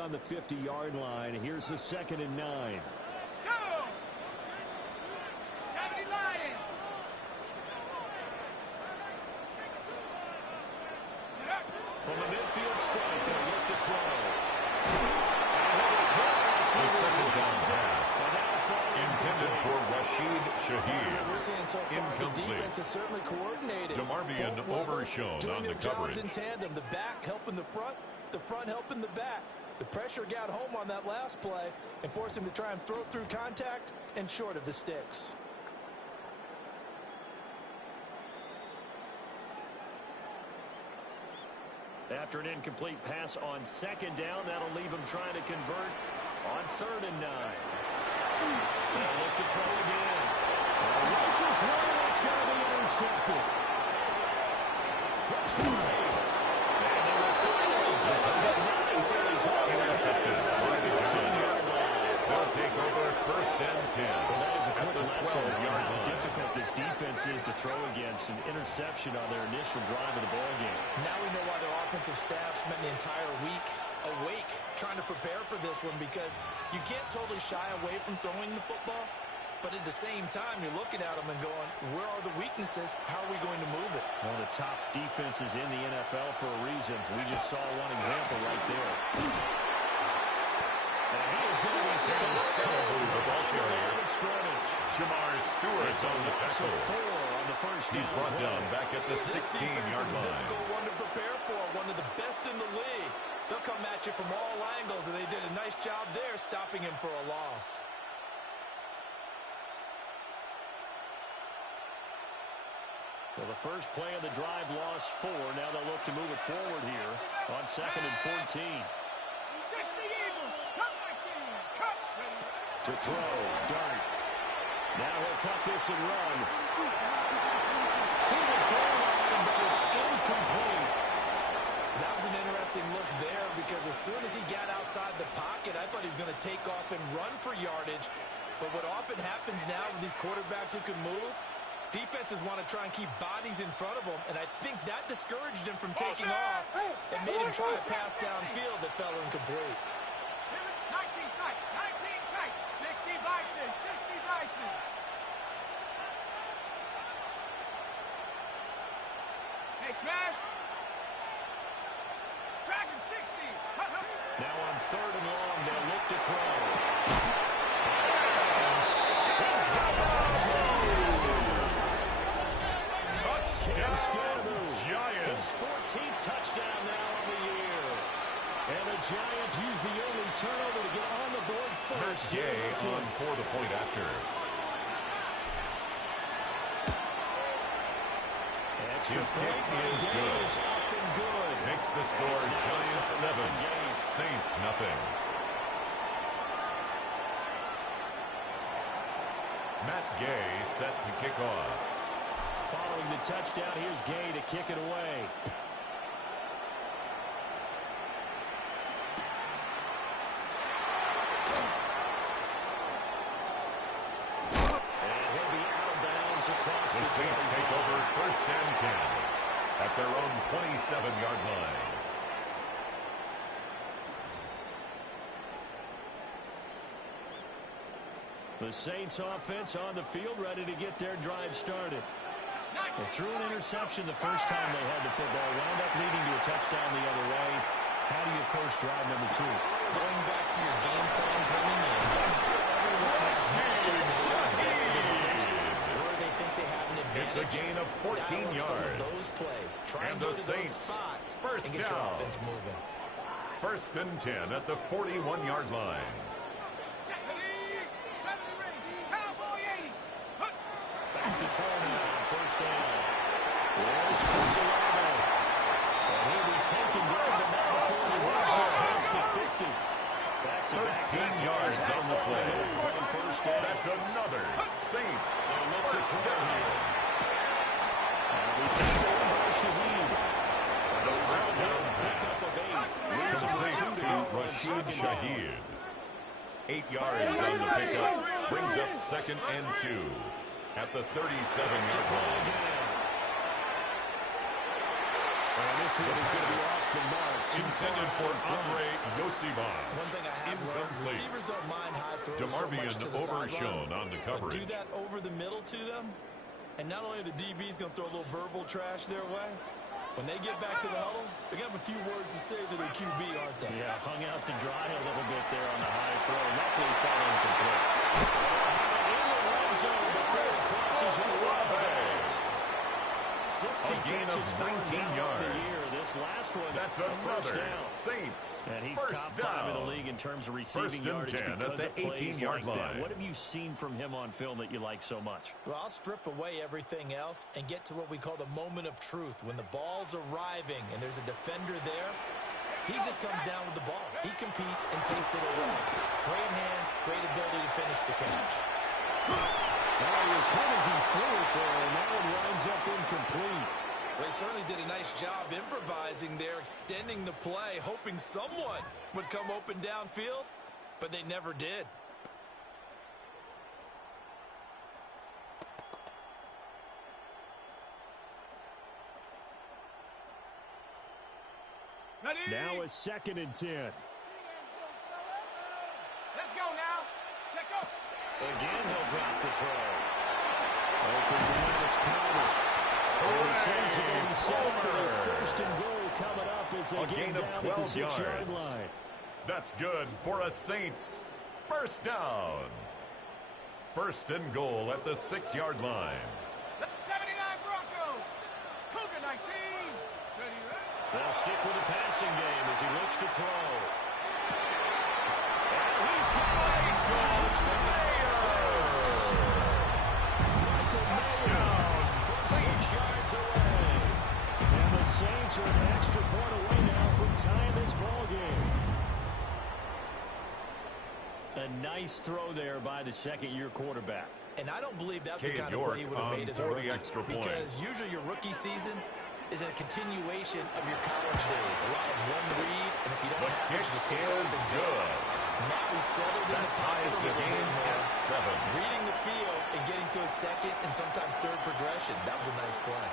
on the 50-yard line. Here's the 2nd and 9. Go! 70 Lions! From the midfield strike, they look to throw. The second down pass intended for Rashid Shaheed. We're seeing so far the Incomplete. defense is certainly coordinated. DeMarvion overshown doing on their the jobs coverage. in tandem. The back helping the front helping the back. The pressure got home on that last play and forced him to try and throw through contact and short of the sticks. After an incomplete pass on 2nd down, that'll leave him trying to convert on 3rd and 9. They'll look to throw again. Rifles one, that's going to be intercepted. That's right. And they will finally down at 9, so he's all the way inside the 15-yard line. They'll take over 1st and 10. Well, that is a quick at the lesson on 12-yard how line. difficult this defense is to throw against. An interception on their initial drive of the ballgame. Now we know why their offensive staff spent the entire week awake trying to prepare for this one, because you can't totally shy away from throwing the football, but at the same time you're looking at them and going, where are the weaknesses? How are we going to move it? One of the top defenses in the NFL for a reason. We just saw one example right there. And he is going to be stumped The ball carrier. scrimmage. Shamar Stewart's on the tackle. 4 on the first He's down brought play. down back at the This defense is 16-yard a line. difficult one to prepare for, one of the best in the league. They'll come at you from all angles, and they did a nice job there stopping him for a loss. Well, the first play of the drive lost 4. Now they'll look to move it forward here on 2nd and 14. 60 Eagles! Come, my team! Come! To throw, Dart. Now he'll tuck this and run. To the goal line, but it's incomplete. That was an interesting look there, because as soon as he got outside the pocket, I thought he was going to take off and run for yardage. But what often happens now with these quarterbacks who can move, defenses want to try and keep bodies in front of them, and I think that discouraged him from taking off and made him try a pass downfield that fell incomplete. 19 tight! 19 tight! 60 Bison! 60 Bison! Hey, Smash! Drag him 60! Now on 3rd and long, they'll look to throw. Touchdown, Giants. His 14th touchdown now of the year. And the Giants use the early turnover to get on the board first. Matt Gay on for the point after. Extra His kick point by is Gay good. is up and good. Makes the score It's now Giants 7, 7-0 game. Saints nothing. Matt Gay set to kick off. Following the touchdown, here's Gay to kick it away. And he'll be out of bounds across The Saints take over 1st and 10 at their own 27-yard line. The Saints offense on the field, ready to get their drive started. And threw an interception the first time they had the football, wound up leading to a touchdown the other way. How do you approach drive number 2? Going back to your game plan coming in, everyone has matches where they think they have an advantage. It's a gain of 14 Dial up some of yards. those plays. Try And and go the to those Saints, spots first and get your down. offense moving. 1st and 10 at the 41-yard line. Cowboy 80! Back to throw now, 1st down. There's Cusolano. And he'll be taken down, but not before he runs it past the 50. Back-to-back 13 yards on the play. On 1st down. That's another Saints first down. We take the one by Shaheed. The first down pass complete to Rashid Shaheed. 8 yards on the pickup, brings up 2nd and 2 at the 37-yard line. And this one is going to be off the mark. Intended for Andre Yosiban. One thing I have learned, receivers don't mind high throws so much to the overshown sideline, on the but coverage. do that over the middle to them, and not only the DB's going to throw a little verbal trash their way, when they get back to the huddle, they're going to have a few words to say to their QB, aren't they? Yeah, hung out to dry a little bit there on the high throw. Luckily falling complete. In the red zone, but there crosses one. 60 gain of catches 19 yards. The year. This last one, That's first another down. Saints. And he's first top down. 5 in the league in terms of receiving yardage because at of the plays 18-yard like that. line. What have you seen from him on film that you like so much? Well, I'll strip away everything else and get to what we call the moment of truth. When the ball's arriving and there's a defender there, he just comes down with the ball. He competes and takes it away. Great hands, great ability to finish the catch. Well, he was hit as he threw it there, and that one winds up incomplete. Well, they certainly did a nice job improvising there, extending the play, hoping someone would come open downfield, but they never did. Ready? Now a 2nd and 10. Let's go now. Check up. Again, he'll drop the throw. Open man, it's Powder. The Saints are going to set up with a 1st and goal coming up as they A get gain him of down at 12 the 6-yard yards. line. That's good for a Saints. First down. 1st and goal at the 6-yard line. 79 Broncos. Cougar 19. Ready, ready. They'll stick with the passing game as he looks to throw. And he's going. Touchdown. 6 yards away. And the Saints are an extra point away now from tying this ball game. A nice throw there by the 2nd-year quarterback. And I don't believe that's the Cade kind of York play he would have on made as a 40 rookie. extra points. Because usually your rookie season is a continuation of your college days. A lot of one read, and if you don't have it, you just take it is and good. Now he's settled in That the pocket ties a the little bit game more. at 7. Reading the field and getting to a 2nd and sometimes 3rd progression. That was a nice play.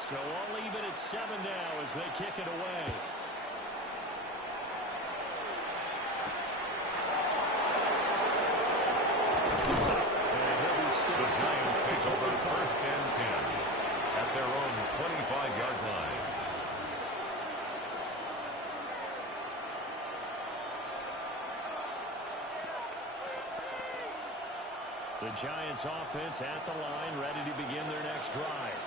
So all even at 7 now as they kick it away. The Giants take over 1st and 10 at their own 25-yard line. The Giants offense at the line, ready to begin their next drive.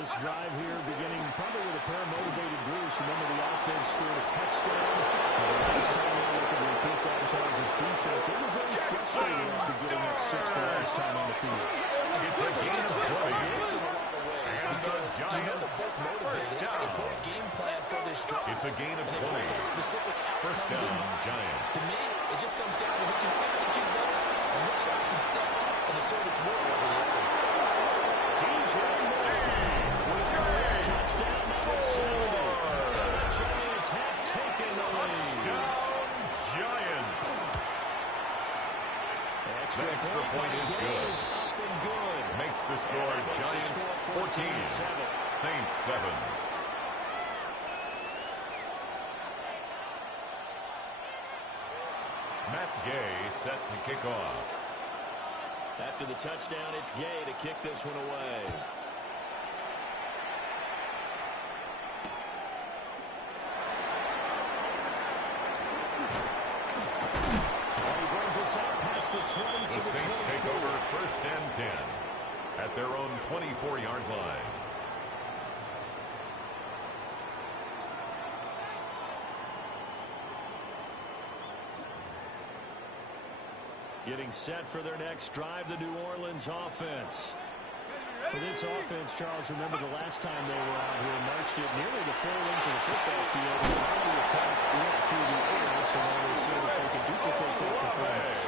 This drive here beginning probably with a pair of motivated groups. Remember, the offense scored a touchdown. The last time they could repeat that Chargers defense, they were very frustrated after getting up 6 the last time on the field. It's a gain of 20. And the Giants first down. Game plan for this drive. It's a gain of 20. First down, Giants. To me, it just comes down to who can execute better and which side can step up and assert its will over the other. DJ touchdown number 70. And the Giants have taken the lead. Touchdown, Giants. The extra point is good. Is up and good. Makes the score Giants 14, Saints 7. Matt Gay set to kick off. After the touchdown, it's Gay to kick this one away. He brings us up past the 20 to The the Saints 24. take over 1st and 10 at their own 24-yard line. Getting set for their next drive, the New Orleans offense. For this offense, Charles, remember the last time they were out here, marched it nearly the full length of the football field, and all the attack went through the air, so now we'll see if they can duplicate that performance.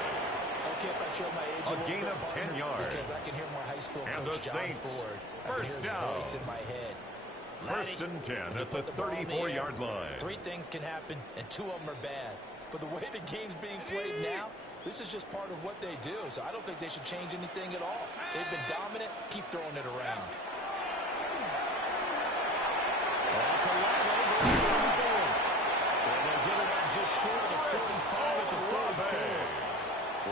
Okay, if I show my age A gain of 10 yards. Because I can hear my high school And coach the John Saints, Ford. first I can hear his down. voice in my head. 1st and 10 at the Put the ball in the air, 34-yard line. 3 things can happen, and 2 of them are bad. But the way the game's being played now, this is just part of what they do. So I don't think they should change anything at all. They've been dominant. Keep throwing it around. That's a lot over. And they're giving up just short of the 45 at the third quarter.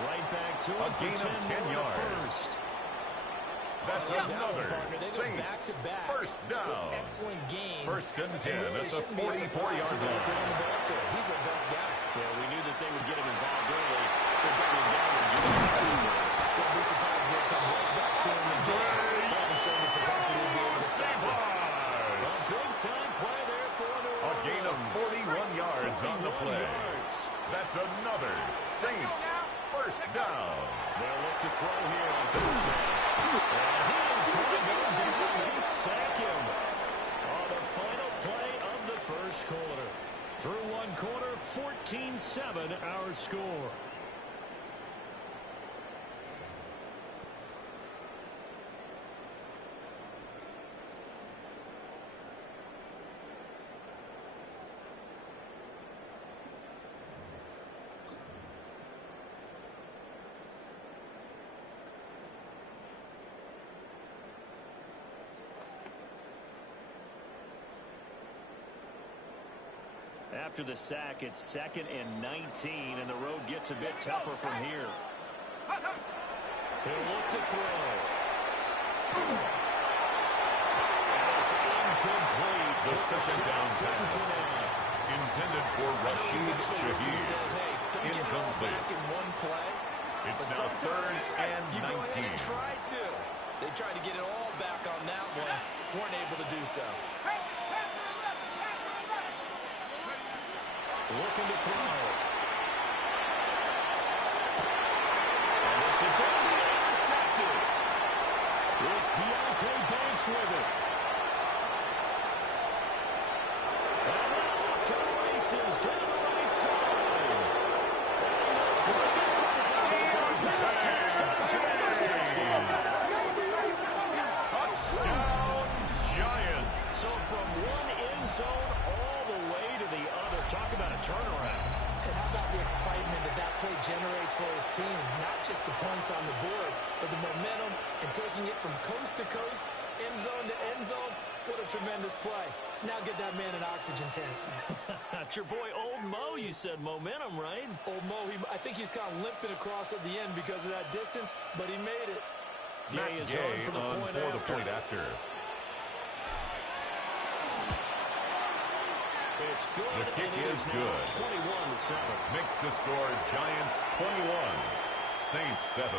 Right back to it for 10 yards. First. That's another Saints back-to-back first down. Excellent games. First and 10 at the 44-yard line. He's the best guy. Yeah, we knew that they would get him involved early. They're going down and give him Don't be surprised if they'll come right back to him again. They haven't shown the propensity to be able to stop him. a big-time play there for New Orleans. A gain of 41 yards on the play. That's another Saints first down. They'll look to throw here on first down. And he is going to go down. They sack him on the final play of the first quarter. Through one quarter, 14-7 our score. After the sack, it's 2nd and 19, and the road gets a bit tougher from here. He'll look to throw. And it's incomplete. The second down pass intended for Rashid Shaheed. Says, hey, don't get it all back in one play. It's now 3rd and you 19. go ahead and try to. They tried to get it all back on that one. Weren't able to do so. Looking to throw. And this is going to be intercepted. It's Deontay Banks with it. And now off to the races down the right side. Touchdown, Giants. So from one end zone all the way to the other. Talk about a turnaround. And how about the excitement that play generates for his team? Not just the points on the board, but the momentum and taking it from coast to coast, end zone to end zone. What a tremendous play. Now get that man an oxygen tank. That's your boy Old Mo, you said momentum, right? Old Mo, I think he's kind of limping across at the end because of that distance, but he made it. Gay is on for the point after. It's good. The kick is good. 21-7. Makes the score Giants 21, Saints 7.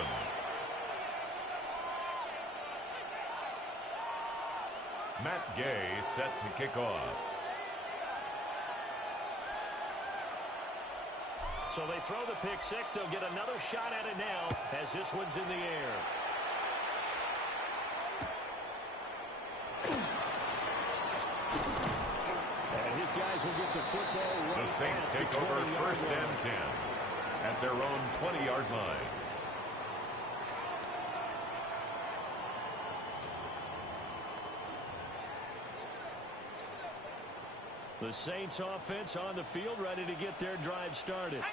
Matt Gay set to kick off. So they throw the pick six. They'll get another shot at it now as this one's in the air. And his guys will get the football right. The Saints take over 1st and 10 at their own 20-yard line. The Saints offense on the field, ready to get their drive started.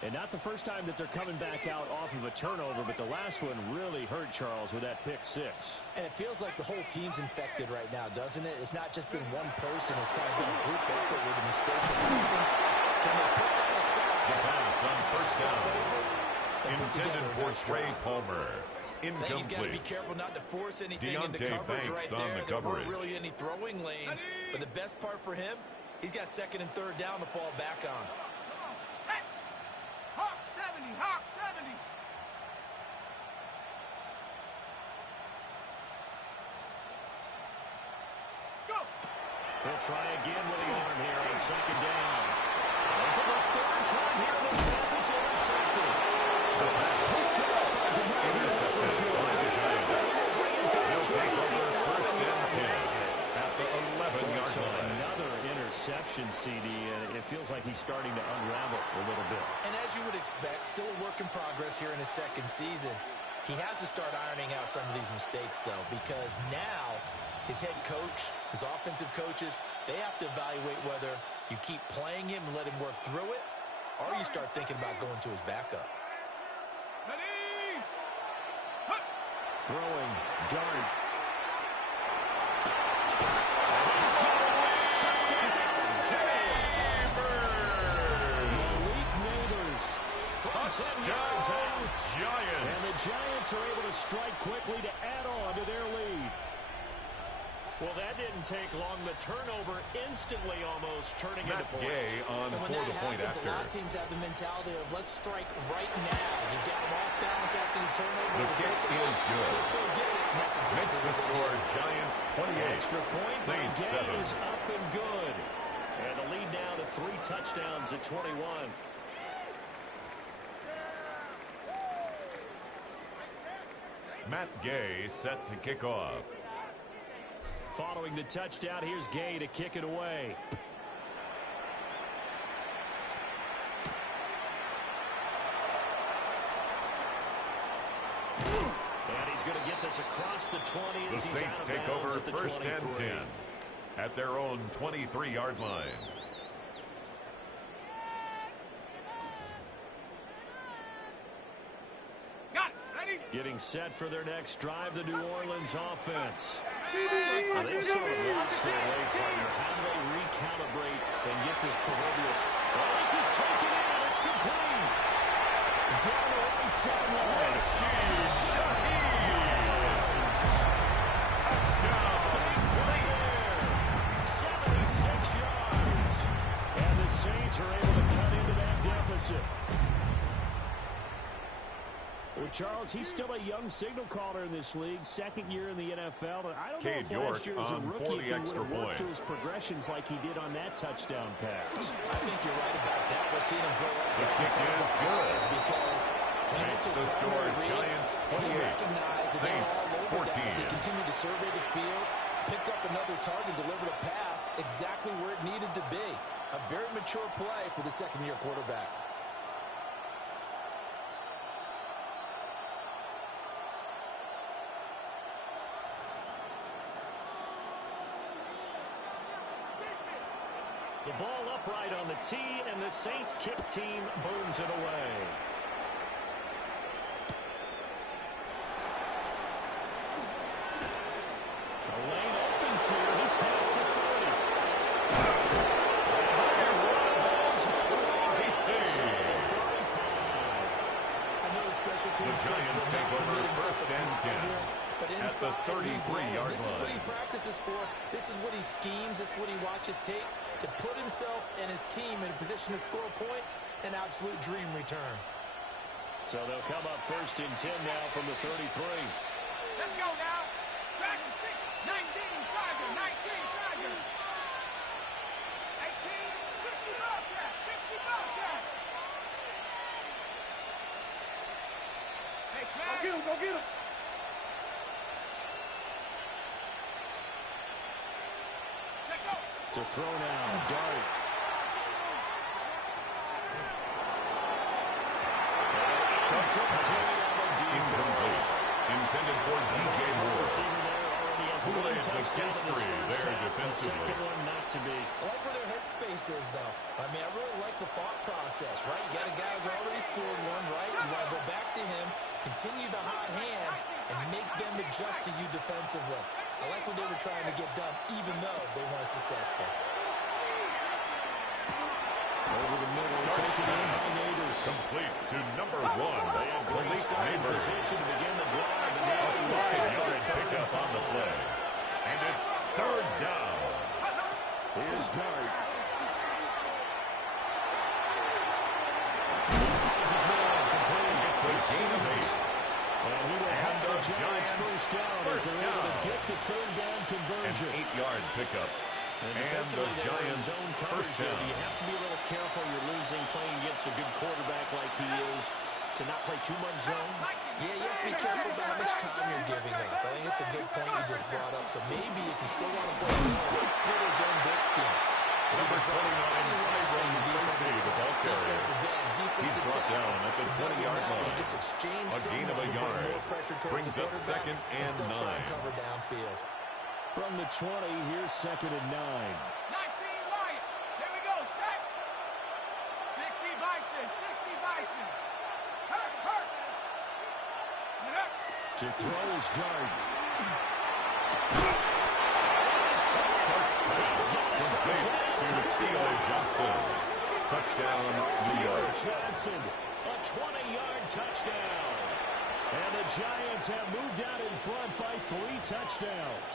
And not the first time that they're coming back out off of a turnover, but the last one really hurt Charles with that pick six. And it feels like the whole team's infected right now, doesn't it? It's not just been one person. It's kind of been a group effort with the mistakes that happen. Can they put that aside? The pass on 1st down. Intended for Trey Palmer. Incomplete. He's got to be careful not to force anything into Deontay coverage Banks right on there. the There coverage. weren't really any throwing lanes. But the best part for him, he's got 2nd and 3rd down to fall back on. Hawk 70, Hawk 70. Go. He'll try again with the arm here on 2nd down. And for the 3rd time here in this half, it's intercepted. Intercepted by the Giants. They'll take over 1st and 10 at the 11-yard So line. another interception, CD, and it feels like he's starting to unravel a little bit. And as you would expect, still a work in progress here in his 2nd season. He has to start ironing out some of these mistakes, though, because now his head coach, his offensive coaches, they have to evaluate whether you keep playing him and let him work through it, or you start thinking about going to his backup. Ready? Throwing dart. Touchdown, Giants. And the Giants are able to strike quickly to add on to their lead. Well, that didn't take long. The turnover instantly almost turning into points. Gay on And when for that the point happens, after. a lot of teams have the mentality of let's strike right now. You've got them off balance after the turnover. The kick is good. Let's go get it. And that's exactly Makes the what they score did. Giants 28. Extra point by Saints Gay 7. is up and good. And the lead now to 3 touchdowns at 21. Matt Gay set to kick off. Following the touchdown, here's Gay to kick it away. And he's going to get this across the 20 The as he's Saints out of take bounds over at the first 23. and 10 at their own 23-yard line. Got it. Ready? Getting set for their next drive, the New Orleans offense. Well, they sort of lost their way, partner. How do they recalibrate and get this proverbial... Well, this is taken in. It's complete. Down the right sideline. Touchdown, Saints. 76 yards. And the Saints are able to cut into that deficit. Well, Charles, he's still a young signal caller in this league, second year in the NFL. I don't know if last year as a rookie if he would have worked through his progressions like he did on that touchdown pass. I think you're right about that. We're seeing him grow up. The kick is good. Because when he went Makes to the his score primary read, Giants he 28. recognized that they were Saints all over that as he 14. continued to survey the field, picked up another target, delivered a pass exactly where it needed to be. A very mature play for the second-year quarterback. The ball upright on the tee, and the Saints kick team booms it away. The lane opens here. He's past the 30. I know the special The teams coach Giants will take not over permit himself first a and snap 10 here, but at the inside, he's 33-yard This is what he line. practices for. This is what he schemes. This is what he watches tape to put himself and his team in a position to score points. An absolute dream return. So they'll come up first and 10 now from the 33. Let's go now. Dragon 6, 19, Tiger, 19, Tiger. 18, 60 Bobcat, 60 Bobcat. Hey, Smash. Go get him, go get him. Check go. To throw now, Dart. Incomplete. Intended for DJ Moore. Who led the history there defensively? Second one not to be. I like where their headspace is, though. I mean, I really like the thought process, right? You got a guy who's already scored one, right? You want to go back to him, continue the hot hand, and make them adjust to you defensively. I like what they were trying to get done, even though they weren't successful. Over the middle, taken in by Neighbors. Complete to number 1. They had great Malik starting Neighbors. position to begin the drive. And A now they're 5-yard pickup on the play. And it's third down. Here's Dart. It's a gain of 8. And he will have the Giants Giants first down as they're able to get the third down An conversion. 8-yard pickup. And And defensively, the they were in Giants zone coverage first there. down. You have to be a little careful. You're losing playing against a good quarterback like he is to not play too much zone. Yeah, you have to be careful about how much time you're giving up. I think it's a good point you just brought up. So maybe if you still want to play zone, play the zone big scheme. Number 29, Tyrone Tracy, the ball carrier. Defensive end, He's defensive brought tackle. down at the It doesn't 20-yard matter. line. You just exchange A gain of a someone to bring yard. more pressure towards Brings the up quarterback second and still try and 9. cover downfield. From the 20, here's second and 9. 19 Lion. Here we go. Set. 60 Bison. To throw his dart. To Theo Johnson. Touchdown, New York. Johnson, a 20-yard touchdown. And the Giants have moved out in front by 3 touchdowns.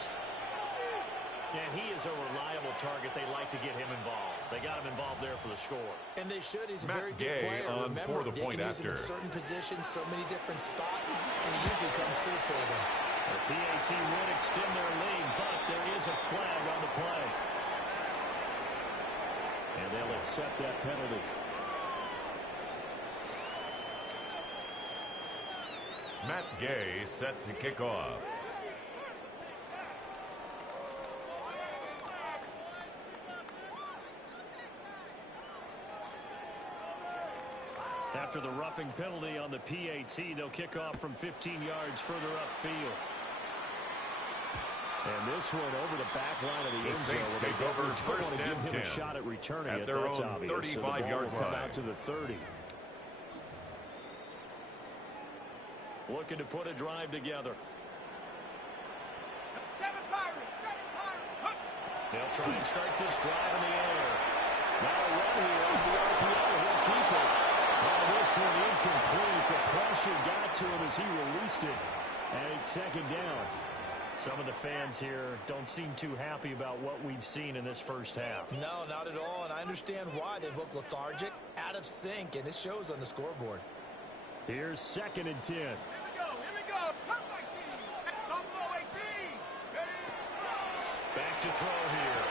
And he is a reliable target. They like to get him involved. They got him involved there for the score. And they should. He's a Matt very good Gay player. on Remember, for the they point can use him in after. certain positions, so many different spots, and he usually comes through for them. The PAT would extend their lead, but there is a flag on the play. And they'll accept that penalty. Matt Gay set to kick off. After the roughing penalty on the PAT, they'll kick off from 15 yards further upfield. And this one over the back line of the end zone. Saints take over first and 10 give him a shot at returning at it. their That's own obvious. 35-yard So the ball will come line. out to the 30. Looking to put a drive together. 7 Pirates, 7 Pirates. They'll try and start this drive in the air. Now a run here off the RPO. He'll keep it. Now this one incomplete. The pressure got to him as he released it. And it's second down. Some of the fans here don't seem too happy about what we've seen in this first half. No, not at all, and I understand why. They've looked lethargic, out of sync, and it shows on the scoreboard. Here's second and 10. Here we go, here we go. Come my team. Buffalo 18. Ready? Back to throw here.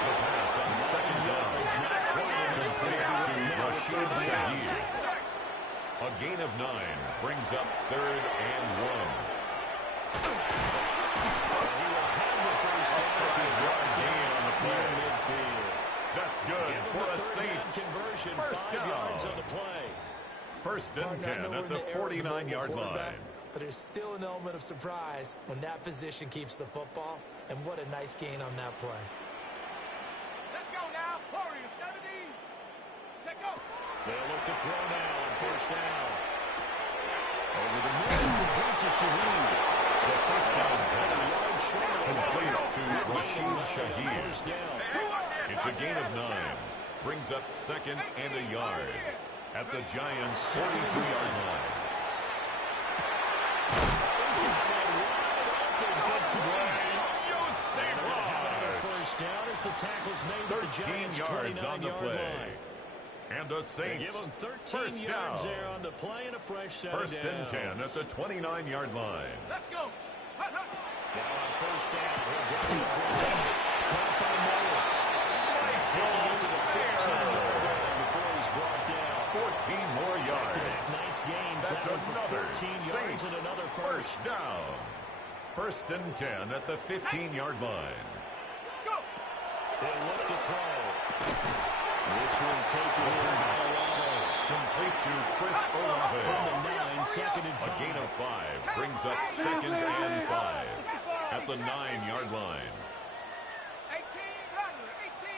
The pass on second down. It's not quite Complete to Rashid Shaheed. A gain of 9 brings up 3rd and 1. He will have the first down. That's his yard gain on the play. Midfield. That's good for the Saints. Conversion, First 5 down. yards on the play. First and Partner, I 10 know we're at in the era of the mobile 49-yard quarterback, line. But there's still an element of surprise when that position keeps the football, and what a nice gain on that play. Let's go now. Warriors 70. Take go. They'll look to throw now on first down. Over the middle, complete to Shaheed. The first down Yard pass short. complete to Rashid Shaheed. First down. It's a gain of 9. Brings up 2nd and a yard at the Giants' 42-yard line. First down as the tackle's made at the 13 Giants' yards on the 29-yard play. line. And the They give Saints him 13 first yards down. there on the play and a fresh set of First and 10 at downs. the 29-yard line. Let's go. Hut, hut. Now on first down, he'll drop the throw. Caught by Miller. Taking it to the 15-yard line before he's brought down. 14 more yards. Nice gains. That's That one for another 14 yards Saints and another first first. down. First and 10 at the 15-yard line. Go. They'll look to throw. This one taken in by Olave. Complete to Chris From Olave. the 9, second and 5. A gain of 5 brings up 2nd and 5 at the 9-yard line. 18. Runner. 18.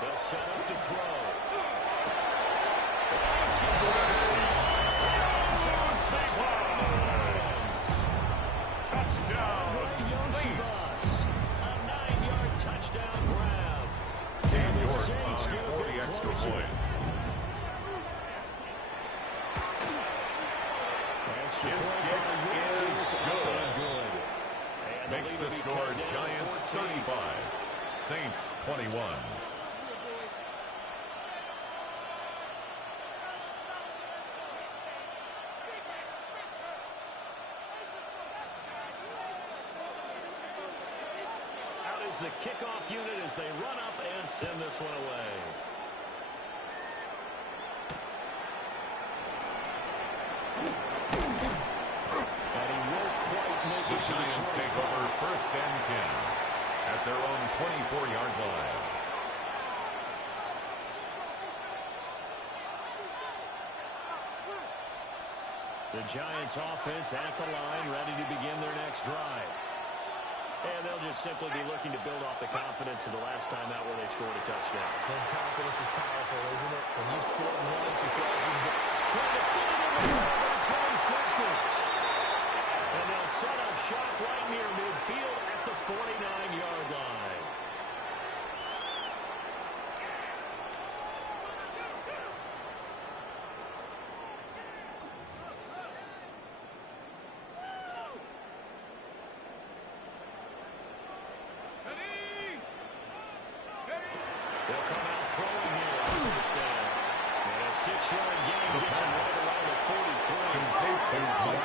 They'll set up to throw. Touchdown, Saints. A 9-yard touchdown grab. Cam The York Saints on get a for bit the extra closer. point. Extra His point kick by York is up good. and good. And the Makes lead the will be score cut down to Giants 14. 35, Saints 21. Out is the kickoff unit as they run up and send this one away. And he won't quite make The it to the Giants take 25. over first and 10 at their own 24-yard line. The Giants offense at the line, ready to begin their next drive. And they'll just simply be looking to build off the confidence of the last time out where they scored a touchdown. And confidence is powerful, isn't it? When you've scored once, you feel like you can go. Trying to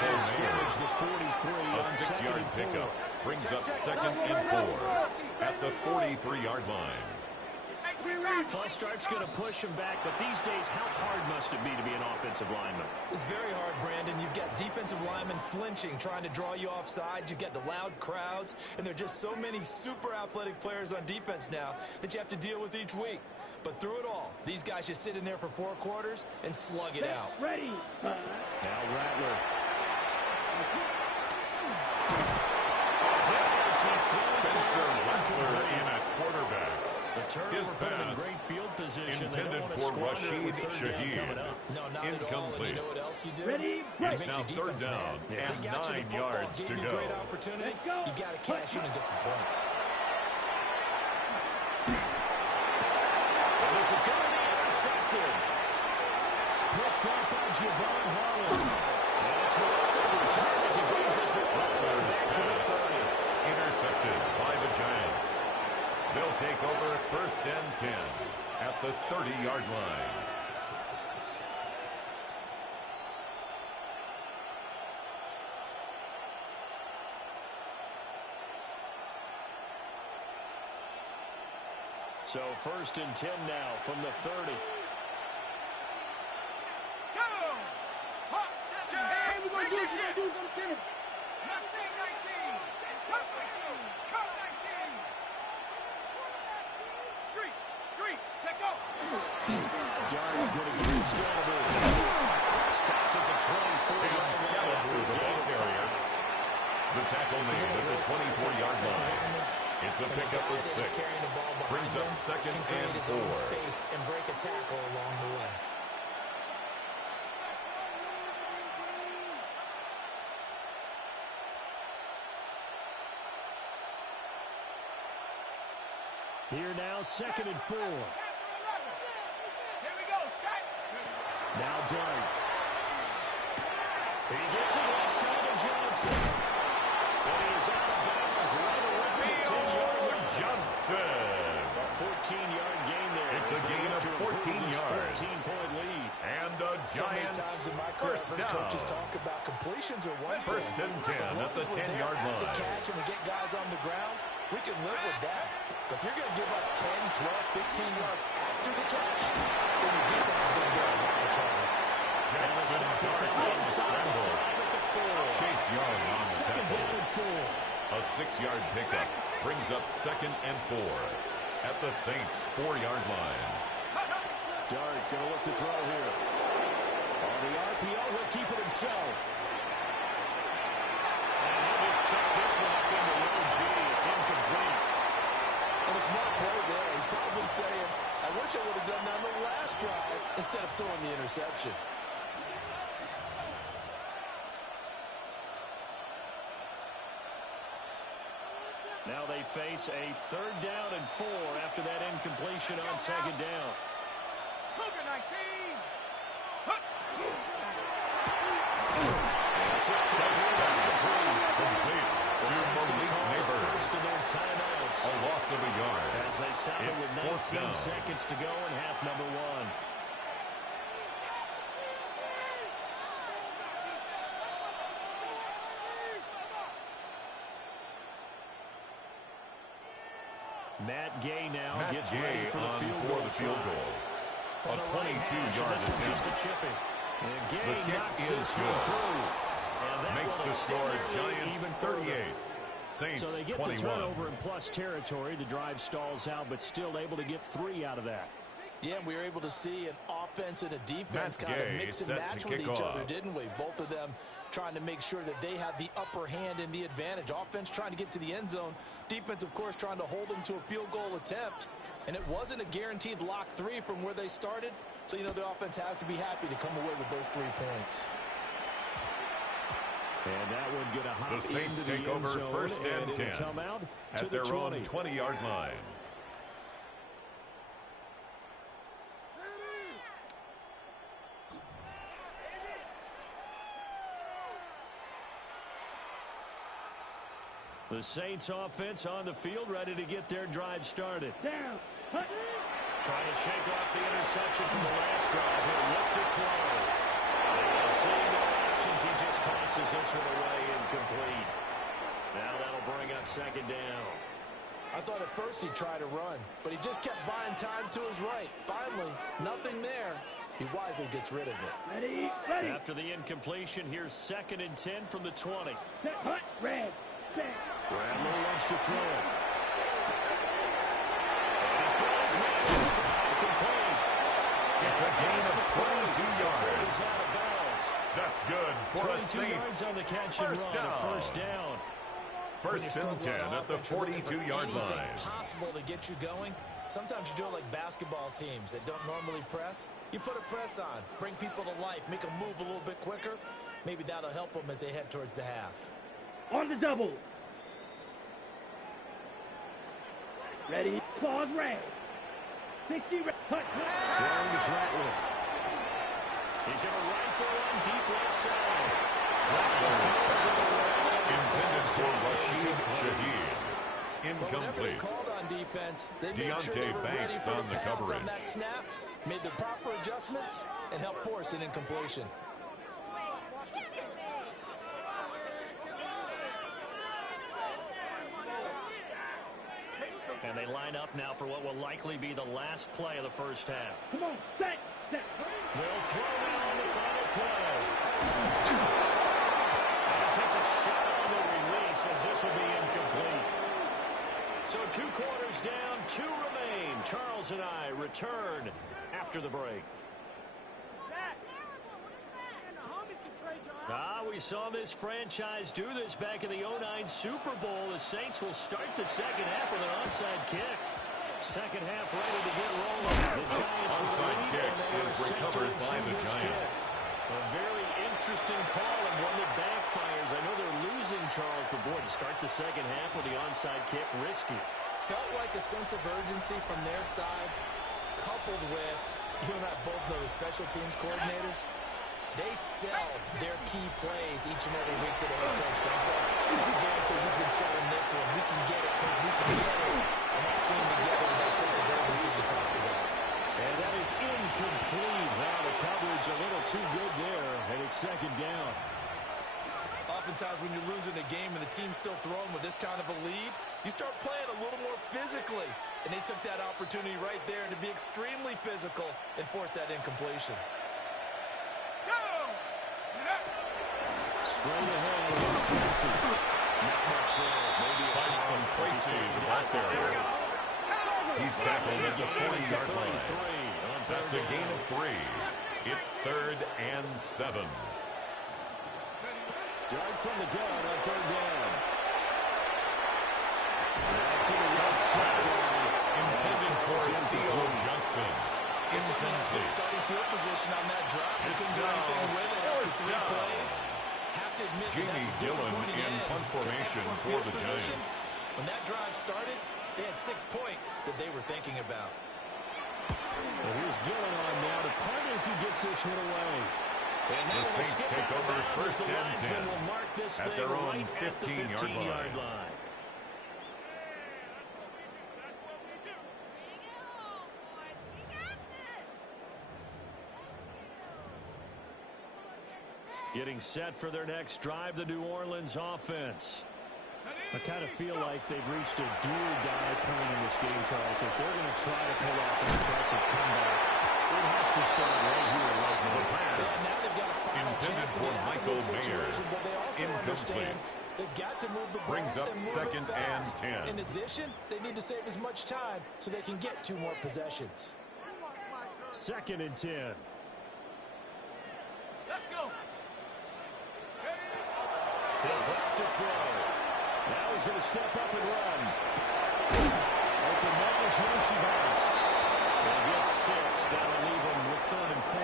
full scrimmage, the 43 A on 6-yard 2nd and 4. pickup brings up 2nd and 4 at the 43-yard line. False start's going to him back, but these days, how hard must it be to be an offensive lineman? It's very hard, Brandon. You've got defensive linemen flinching, trying to draw you offside. You've got the loud crowds, and there are just so many super athletic players on defense now that you have to deal with each week. But through it all, these guys just sit in there for 4 quarters and slug it out. Ready. Now Rattler. Spencer Rattler in at quarterback. The turnover put him in great field position. Intended for Rashid Shaheed. No, not Incomplete. at all. And you know what else you do? Ready, It's now 3rd down and 9 yards to go. go. Great opportunity. You got to cash in and get some points. And this is going to be intercepted. Picked up by Javon Holland. And a terrific return as he brings us back to the 30. Intercepted by the Giants. They'll take over 1st and 10 at the 30-yard line. So 1st and 10 now from the 30. Go! Hawk 7. Hey, we're going to do what you're going to do. Something. Mustang 19. Cut 19. Cut 19. Street. Check go. Darn going to get his scramble. Stopped at the 24-yard line. Through the ball carrier. The tackle made at the 24-yard line. It's a pickup of 6. Brings up 2nd and 4. Space and break a tackle along the way. Here now, 2nd and 4. Here we go. Set. Now Dart. He gets it left side of Johnson. And he's out of bounds right away. 10-yard line. Johnson. A 14-yard gain there. It's a gain of 14 yards. 14-point lead. And the Giants Sometimes in my career, first coaches down. talk about completions are one thing. 1st and 10 at the 10-yard The line. catch and we get guys on the ground, we can live with that. But if you're going to give up 10, 12, 15 yards after the catch, then your defense is going to be in a lot of trouble. Jackson Dart on the scramble. Chase Young on the tackle. A 6-yard pickup brings up 2nd and 4 at the Saints' 4-yard line. Dart going to look to throw here. On the RPO, he'll keep it himself. And he'll just chuck this one up into low G. It's incomplete. And a smart play there. He's probably saying, I wish I would have done that on the last drive instead of throwing the interception. Now they face a 3rd down and 4 after that incompletion on 2nd down. Cougar 19. Complete to Malik Neighbors. First of their timeouts. A loss of a yard. As they stop it It's with 4th 19 down. seconds to go in half number 1. Matt Gay now gets ready for the field goal. A 22-yard attempt. Just a chipping. And Gay The kick knocks is this one good. through. And that Makes will the score extend their lead Giants even 38. further. Saints So they get 21. the turnover in plus territory. The drive stalls out, but still able to get 3 out of that. Yeah, we were able to see an offense and a defense Matt kind of Gay mix and set match to with kick each other, off. didn't we? Both of them trying to make sure that they have the upper hand and the advantage. Offense trying to get to the end zone. Defense, of course, trying to hold them to a field goal attempt. And it wasn't a guaranteed lock 3 from where they started. So, you know, the offense has to be happy to come away with those 3 points. And that would get a hop The Saints into the take end over zone, 1st and 10 come out to at the their 20. own 20-yard line. The Saints offense on the field, ready to get their drive started. Down. Trying to shake off the interception from the last drive. He'll look to throw. And seeing no options, he just tosses it one away, incomplete. Now that'll bring up second down. I thought at first he'd try to run, but he just kept buying time to his right. Finally, nothing there. He wisely gets rid of it. Ready. After the incompletion, here's 2nd and 10 from the 20. Set, hut, red, set. Bradley wants to throw it. And his goal is made. Complete. It's a gain of 22 yards. He's out of bounds. That's good for the 22 yards Saints. on the catch and First run. down. A first down. First and 10 at the 42-yard line. Possible to get you going. Sometimes you do it like basketball teams that don't normally press. You put a press on, bring people to life, make them move a little bit quicker. Maybe that'll help them as they head towards the half. On the double. Ready, claws red. 60 red, hut. Throwing is Rattler. He's going to rifle one deep left side. Intended for Rashid Shaheed. But whenever they Incomplete. called on defense, they made sure Deontay they were ready Banks for on the pass coverage. on that snap, made the proper adjustments, and helped force an incompletion. And they line up now for what will likely be the last play of the first half. Come on, set. They'll throw now on the final play. And he takes a shot on the release as this will be incomplete. So 2 quarters down, 2 remain. Charles and I return after the break. We saw this franchise do this back in the 09 Super Bowl. The Saints will start the second half with an onside kick. Second half ready to get rolling. The Giants Onside lead, kick and they is are set to recovered by receive the this Giants. kick. A very interesting call and one that backfires. I know they're losing, Charles, but boy, to start the second half with the onside kick, risky. Felt like a sense of urgency from their side, coupled with, you and I both know the special teams coordinators. They sell their key plays each and every week to the head coach, don't they? I guarantee he's been selling this one. We can get it, coach. We can get it. And that came together with that sense of urgency we talked about. And that is incomplete. Wow, the coverage a little too good there, and it's second down. Oftentimes when you're losing a game and the team's still throwing with this kind of a lead, you start playing a little more physically. And they took that opportunity right there to be extremely physical and force that incompletion. Straight ahead is Tracy. Not much there. Maybe a Fight from Tracy, the ball carrier. He's tackled at the 40-yard line. That's a gain of 3. It's 3rd and 7. Dart from the gun on 3rd down. That's to the right sideline. Intended for Theo Johnson. Incomplete. Starting field position on that drive. They couldn't do anything with it after 3 plays. Have to admit Jamie that's a Dillon disappointing in end punt to formation excellent for field the position. Giants. When that drive started, they had 6 points that they were thinking about. Well, here's Dillon on now to punt as he gets this one away. And The Saints take over 1st and 10 will mark this at thing their own right at the 15-yard line. Getting set for their next drive, the New Orleans offense. I kind of feel like they've reached a do-or-die point in this game, Charles. If they're going to try to pull off an impressive comeback, it has to start right here, right now. The pass Now they've got a final intended chance to for get out of Michael this Mayer. situation, but they also Incomplete. understand they've got to move the ball Brings up and move 2nd it and fast. 10. In addition, they need to save as much time so they can get 2 more possessions. 2nd and 10. Let's go. He'll drop to throw. Now he's going to step up and run. Open miles, no she has. They'll get 6. That'll leave him with 3rd and 4.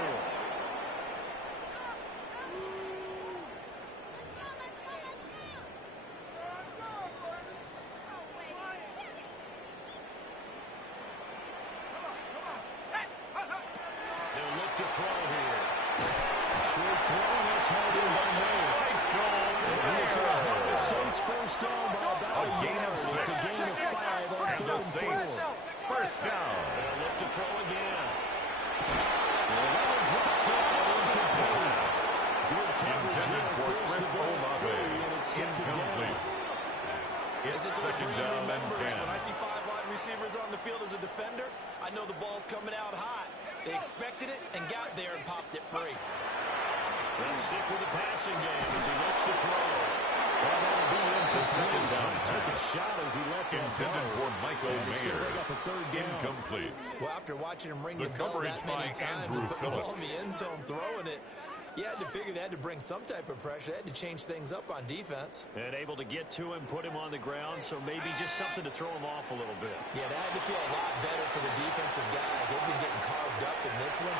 They'll look to throw here. Short throw, that's held in by Mayer. He's going to hold the Saints first down by about A gain of 6. It's a gain of 5 on 3rd The and 4. Saints, first down. They'll look to throw again. Well, that one drops down incomplete. Good coverage Intended there, for first Chris Olave. Incomplete. It's second down and 10. When I see 5 wide receivers on the field as a defender, I know the ball's coming out hot. They expected it and got there and popped it free. They'll stick with the passing game as he looks to throw. Well, that'll be incomplete. Took a shot as he let that Intended go. for Michael Mayer. Up a third down. Incomplete. Well, after watching him ring The the bell coverage that many by times Andrew and put the ball in Phillips. the end zone throwing it, you had to figure they had to bring some type of pressure. They had to change things up on defense. And able to get to him, put him on the ground, so maybe just something to throw him off a little bit. Yeah, that had to feel a lot better for the defensive guys. They've been getting carved up in this one.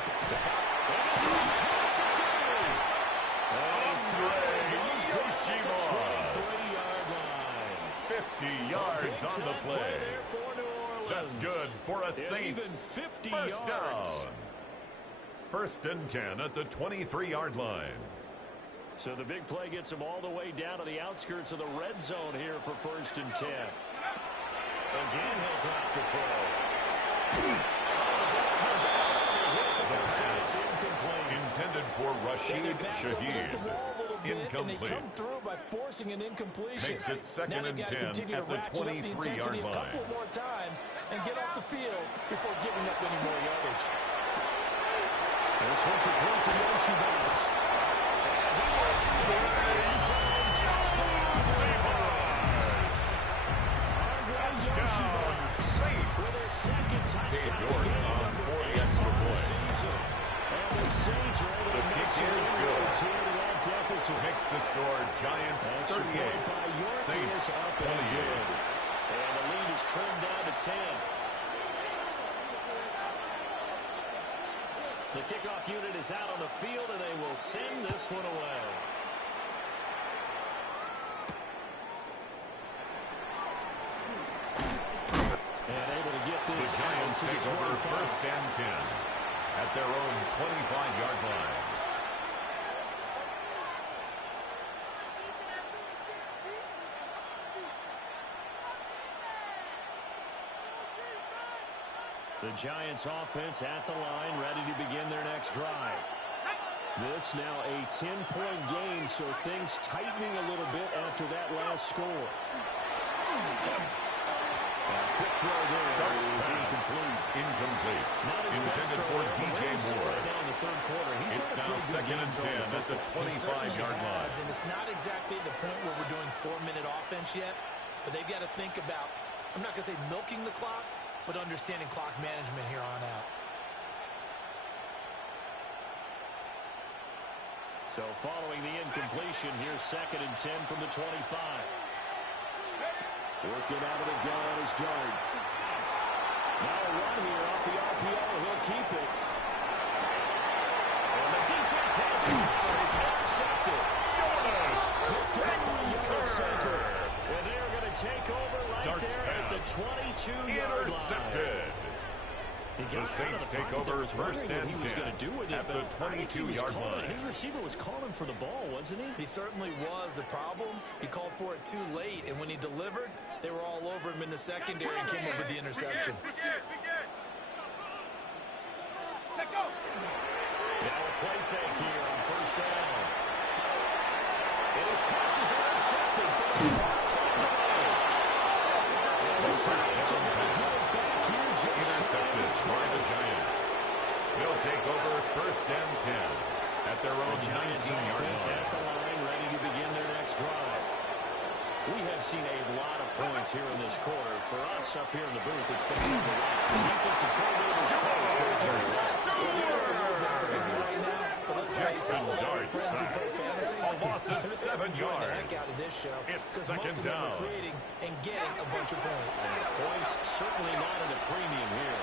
Andre 50 yards on the play. That's good for a Saints first down. First and 10 at the 23-yard line. So the big play gets him all the way down to the outskirts of the red zone here for first and 10. Again, he'll drop to throw. It's incomplete. Intended for Rashid Shaheed. Incomplete. And they come through by forcing an incompletion. Makes it second and 10 at the 23-yard line. A couple more times and get off the field before giving up any more yardage. This one complete to Yoshi Bates. Touchdown, Saints. With his second touchdown Dave York on for the extra point. And the Saints are able to make some inroads here to that deficit. Makes the score Giants 38. Saints 28. And the lead is trimmed down to 10. The kickoff unit is out on the field, and they will send this one away. And able to get this. The Giants take over first and 10 at their own 25-yard line. The Giants offense at the line, ready to begin their next drive. This now a 10-point game, so things tightening a little bit after that last score. Quick throw there is incomplete. Incomplete. Intended for DJ Moore. It's now second and 10 at the 25-yard line. And it's not exactly the point where we're doing 4-minute offense yet, but they've got to think about, I'm not going to say milking the clock, but understanding clock management here on out. So following the incompletion, here's second and 10 from the 25. Working out of the gun is Dart. Now a run here off the RPO. He'll keep it. And the defense has it. It's intercepted. And they're going to take over right Dart's there at the 22-yard line. Intercepted. The Saints take over first and 10 at the 22-yard line. His receiver was calling for the ball, wasn't he? He certainly was. The problem, he called for it too late, and when he delivered, they were all over him in the secondary and came up with the interception. Now a play fake here on first down. And his pass is intercepted for the Intercepted by the Giants. They'll take over first and 10 at their own 19-yard line. At the line, ready to begin their next drive. We have seen a lot of points here in this quarter. For us up here in the booth, it's been fun to watch. The defensive coordinator's post. Crazy right now, but let's face it, friends who play fantasy, A loss of 7 enjoying the yards. heck out of this show. It's Because second most of them down. are creating and getting a bunch of points. Points certainly not at a premium here.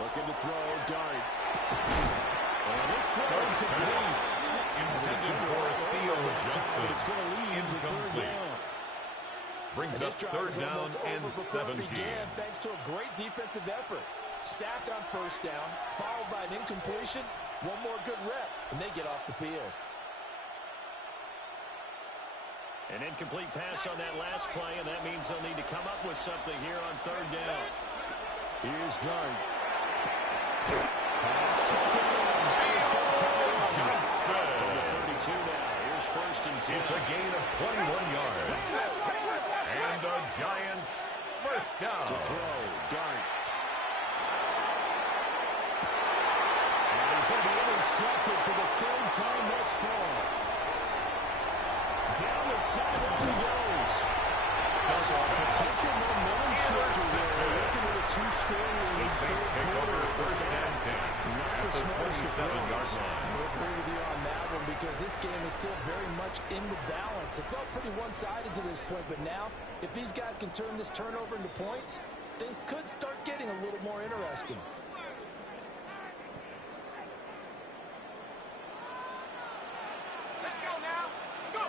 Looking to throw, Dart. And this throw is complete. Intended for Theo Johnson. It's going to lead to third Incomplete. down. Brings up third down and 17. Began thanks to a great defensive effort. Sack on first down, followed by an incompletion. One more good rep, and they get off the field. An incomplete pass on that last play, and that means they'll need to come up with something here on third down. Here's Dart. Pass taken in. Johnson. From the 32 now. Here's first and 10. It's a gain of 21 yards. And the Giants first down. To throw, Dart. And he's going to be intercepted for the third time thus far. Down the sideline he goes. That's a potential momentum shifter there. Looking at a two-score lead. The Saints take over first and 10 at the 27-yard line. We'll agree with you on that one because this game is still very much in the balance. It felt pretty one-sided to this point, but now, if these guys can turn this turnover into points, things could start getting a little more interesting. Let's go now. Go.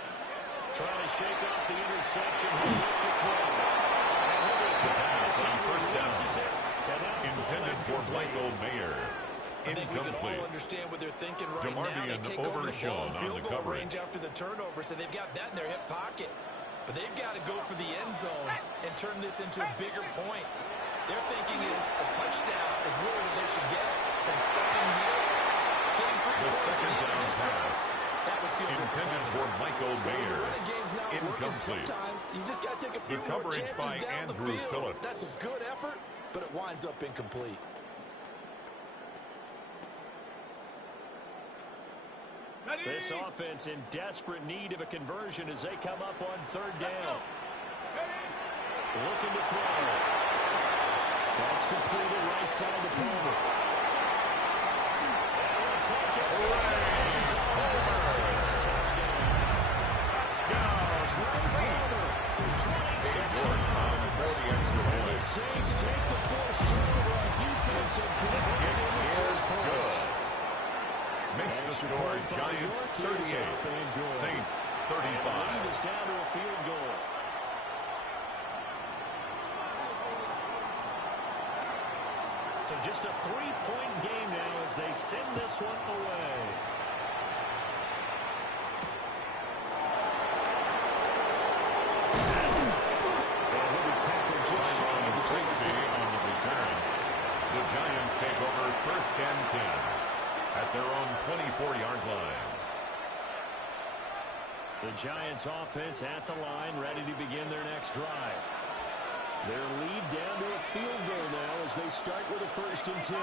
Trying to shake off the interception. He'll lift the throw. The pass on first down. Intended for Michael Mayer. I think we can Incomplete. all understand what they're thinking right now. They DeMarvion take over the ball overshown in on field the goal coverage. range after the turnover, so they've got that in their hip pocket. But they've got to go for the end zone and turn this into bigger points. Their thinking is a touchdown is really what they should get from starting here, getting 3 The points at second the end of down this drive. pass. That would feel Intended disappointing. for Michael Mayer. Running game's not working Incomplete. sometimes. You just got to take a The few more coverage chances by down the Andrew field. Phillips. That's a good effort, but it winds up incomplete. Ready? This offense in desperate need of a conversion as they come up on third down. Looking to throw. That's completed right side of Palmer. Saints take the forced turnover on defense and convert it into 6 points. Makes the score Giants 38, Saints 35. Lead is down to a field goal. So just a 3-point game now as they send this one away. And he'll be tackled just shy of the Tracy on the return. The Giants take over first and 10 at their own 24-yard line. The Giants offense at the line, ready to begin their next drive. Their lead down to a field goal now as they start with a first and 10.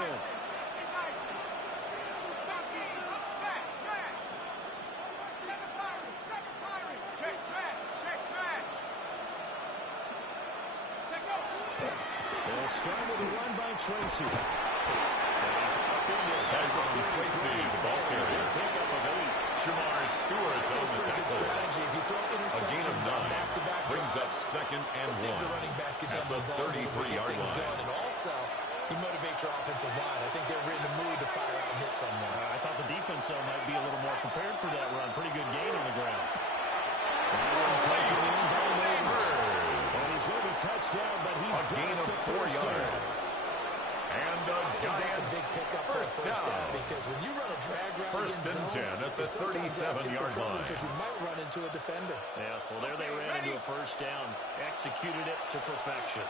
They'll start with a run by Tracy. And he's up into it. Tackle on Tracy, the ball carrier. Pickup of 8. Shamar Stewart It's on a the pretty good tackle. strategy. If you throw A gain of interceptions on 9 back-to-back brings drives, up second and let's see if the 1 running backs can at handle the the ball a little bit, get 33-yard things line. going. And also, you motivate your offensive line. I think they're in the mood to fire out and hit someone. I thought the defense, though, might be a little more prepared for that run. Pretty good gain on the ground. And he's going to be touched down, but he's A gain of 4 yards. And the That's a big Giants pickup for a first first down down. because when you run a drag route First against and zone, 10 at the you're sometimes asking for 37-yard trouble line. because you might run into a defender. Yeah, well, there they ran into a first down. Executed it to perfection.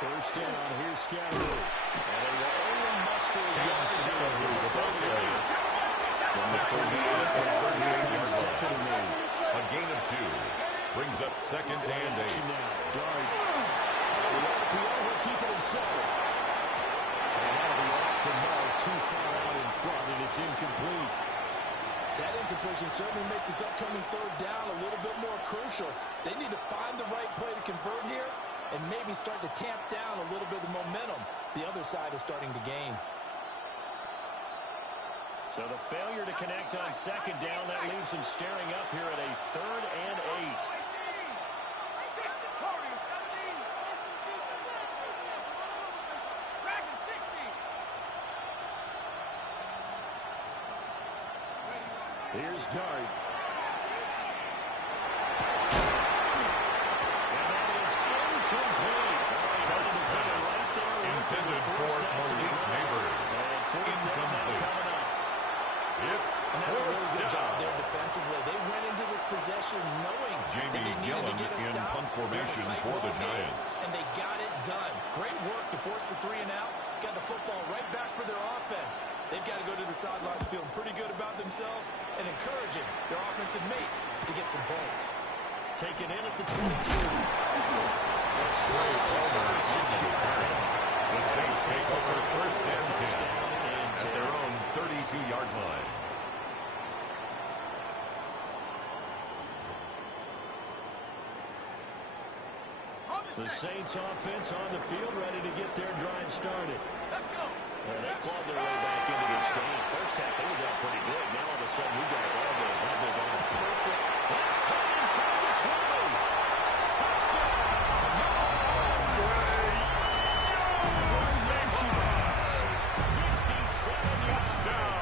First down, here's Scatteroo. And they will only muster a yard to go with the ball carrier. From the 38 at the 38-yard Second line. and 8. A gain of 2 brings up second and 8. Action now. Dart. The RPO will keep it himself. And that'll be off the mark, too far out in front, and it's incomplete. That incompletion certainly makes this upcoming third down a little bit more crucial. They need to find the right play to convert here and maybe start to tamp down a little bit of the momentum the other side is starting to gain. So the failure to connect on second down, that leaves him staring up here at a third and 8. Here's Dart. And that is incomplete. Intended for Malik Neighbors. Incomplete. Coming up. It's And that's a really good fourth job down. there defensively. especially knowing that they Jamie needed to Gillen get a in stop. punt formation Tight for the ball game, Giants. and they got it done. Great work to force the 3 and out. Got the football right back for their offense. They've got to go to the sidelines feeling pretty good about themselves and encouraging their offensive mates to get some points. Taken in at the 22. Straight over The Saints take over first and 10 at their own 32-yard line. The Saints offense on the field, ready to get their drive started. Let's go. They clawed their way back into this game. First half, they were down pretty good. Now all of a sudden, we got a ball game. How big on it? First down. Let's cut inside the 20. Touchdown. No. 67 touchdown.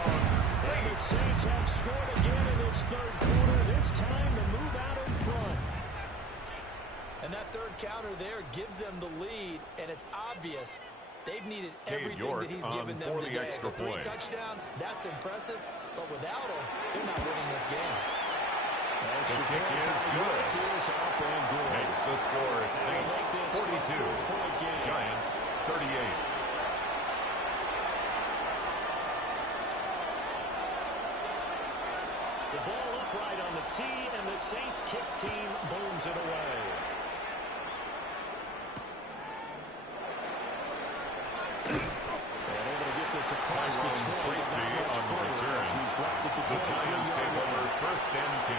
And the Saints have scored again in this third quarter. This time to move out in front. And that third counter there gives them the lead, and it's obvious they've needed everything York that he's given them for the today. extra The 3 point. touchdowns, that's impressive, but without him, they're not winning this game. The kick is good. Makes the score Saints 42, Giants 38. The ball upright on the tee, and the Saints kick team booms it away. And able to get this across the 20. Tracy on the return. The Giants take over first and 10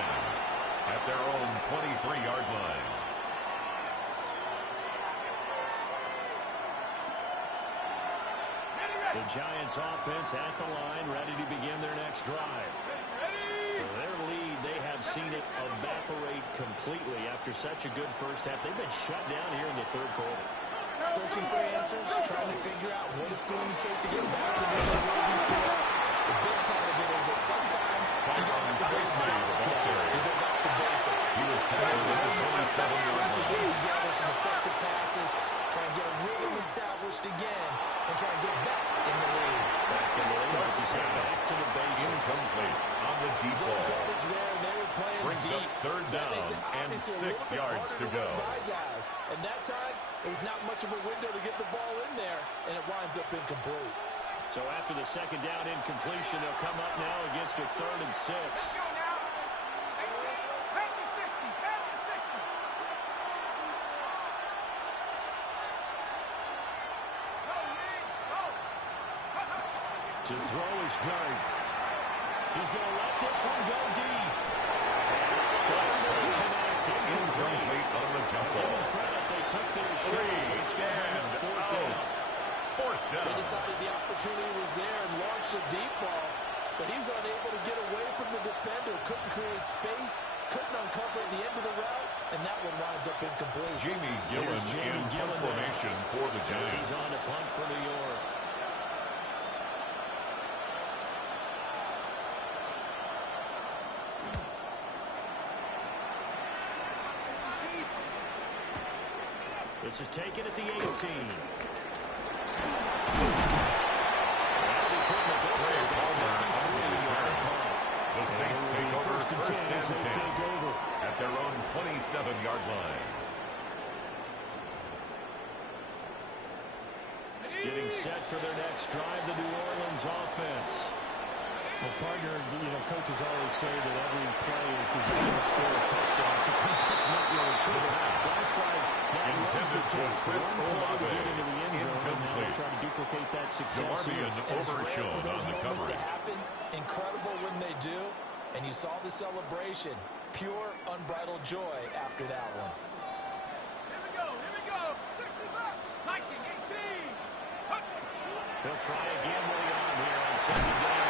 at their own 23-yard line. The Giants offense at the line, ready to begin their next drive. Their lead, they have seen it evaporate completely after such a good first half. They've been shut down here in the third quarter. Searching for answers, trying to figure out what it's going to take to get back to where they were before. The big part of it is that sometimes you don't have to go you go back to basics. He was tackled at the 27-yard line. Together some effective passes, try and get a rhythm established again, and try and get back in the lead. Back in the lead, like you said, back to the basics. Incomplete on the deep ball. Coverage there, they were playing Brings deep. up third down and 6 yards to go. Guys. And that time, it was not much of a window to get the ball in there, and it winds up incomplete. So after the second down incompletion, they'll come up now against a 3rd and 6. Go now. 18. Back to 60. Back to 60. Go, Lee. Go. To throw is Dart. He's going to let this one go deep. Incomplete on the jump ball. They took their shot. Fourth down. They decided the opportunity was there and launched a deep ball, but he's unable to get away from the defender. Couldn't create space, couldn't uncover the end of the route, and that one winds up incomplete. Jamie Gillen in punt formation for the Giants. He's on to punt for New York. This is taken at the 18. The Saints take over first and 10 at their own 27-yard line. Getting set for their next drive, the New Orleans offense. Well, partner, coaches always say that every play is designed to score a touchdown. Sometimes that's not really true. Last drive, that was the case. Chris Olave. Into the end zone, and now they try to duplicate that success. Demarbian overshown on the coverage. Happen, incredible when they do, and you saw the celebration. Pure, unbridled joy after that one. Here we go. Here we go. 60 back. Viking 18. He'll try again early on here on second down.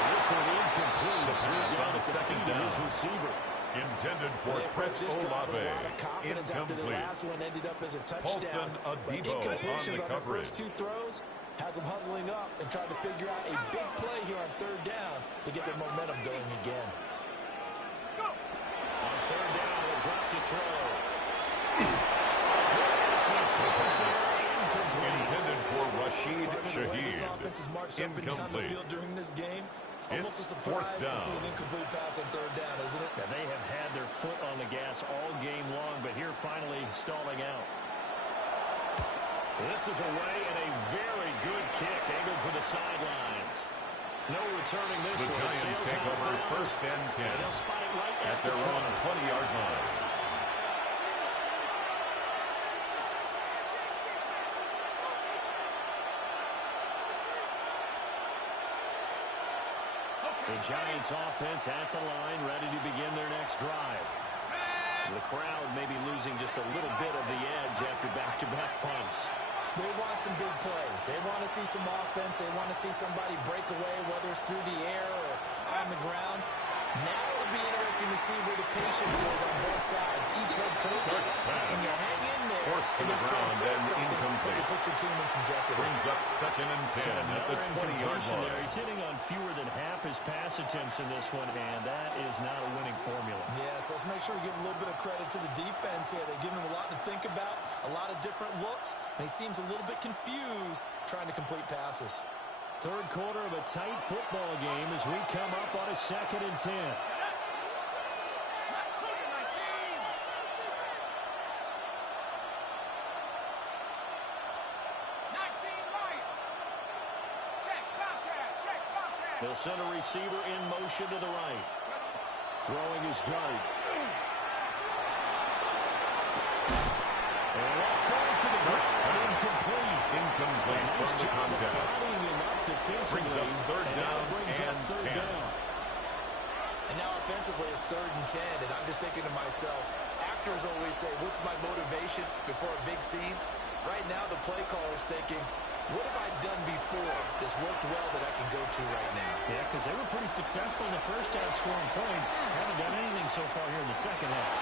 This one incomplete. The pass on the second down. Receiver. Intended for Chris Olave. After the Incomplete. last one ended up as a Paulson touchdown. Adebo on Incompletions the on the coverage. first 2 throws has them huddling up and trying to figure out a big play here on third down to get their momentum going again. Go. On third down, he'll drop to throw. Intended for Rashid The way this Shaheed. offense has marched up and down the Incomplete. field during this game, it's almost a It's surprise fourth to see down. an incomplete pass on third down, isn't it? And they have had This is away and a very good kick angled for the sidelines. No returning this one. The Giants take over first and 10 at their own 20-yard line. The Giants offense at the line, ready to begin their next drive. The crowd may be losing just a little bit of the edge after back-to-back punts. They want some big plays. They want to see some offense. They want to see somebody break away, whether it's through the air or on the ground. Now it'll be interesting to see where the patience is on both sides. Each head coach, can you hang in there? Forced to the ground and incomplete. You put your team in some jeopardy. Brings up 2nd and 10 at the 20-yard line. He's hitting on fewer than half his pass attempts in this one, and that is not a winning formula. Yes, let's make sure we give a little bit of credit to the defense here. They're giving him a lot to think about, a lot of different looks, and he seems a little bit confused trying to complete passes. Third quarter of a tight football game as we come up on a 2nd and 10. They'll send a receiver in motion to the right. Throwing his dart. And that falls to the ground. Incomplete. Incomplete from the contact. Brings up third down and 10. And now offensively it's 3rd and 10. And I'm just thinking to myself, actors always say, what's my motivation before a big scene? Right now the play caller is thinking, what have I done before that's worked well that I can go to right now? Yeah, because they were pretty successful in the first half scoring points. Haven't done anything so far here in the second half.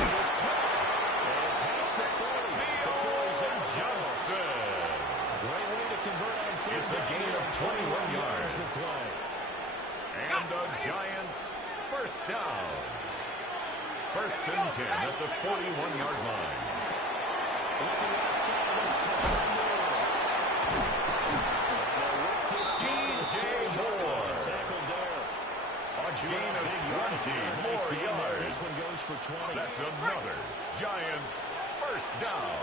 And past the 40. The 40's in Johnson. Great way to convert on third. It's a gain of 21 yards. And the Giants first down. 1st and 10 at the 41-yard line. Looking outside, it's DJ Moore. Tackled there. A gain of 20 more yards. This one goes for 20. That's another Giants first down.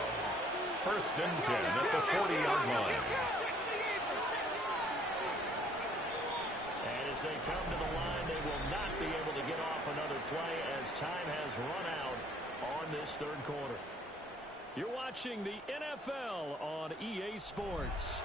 1st and 10 at the 40-yard line. And as they come to the line, they will not be able to get off another play as time has run out on this third quarter. You're watching the NFL on EA Sports.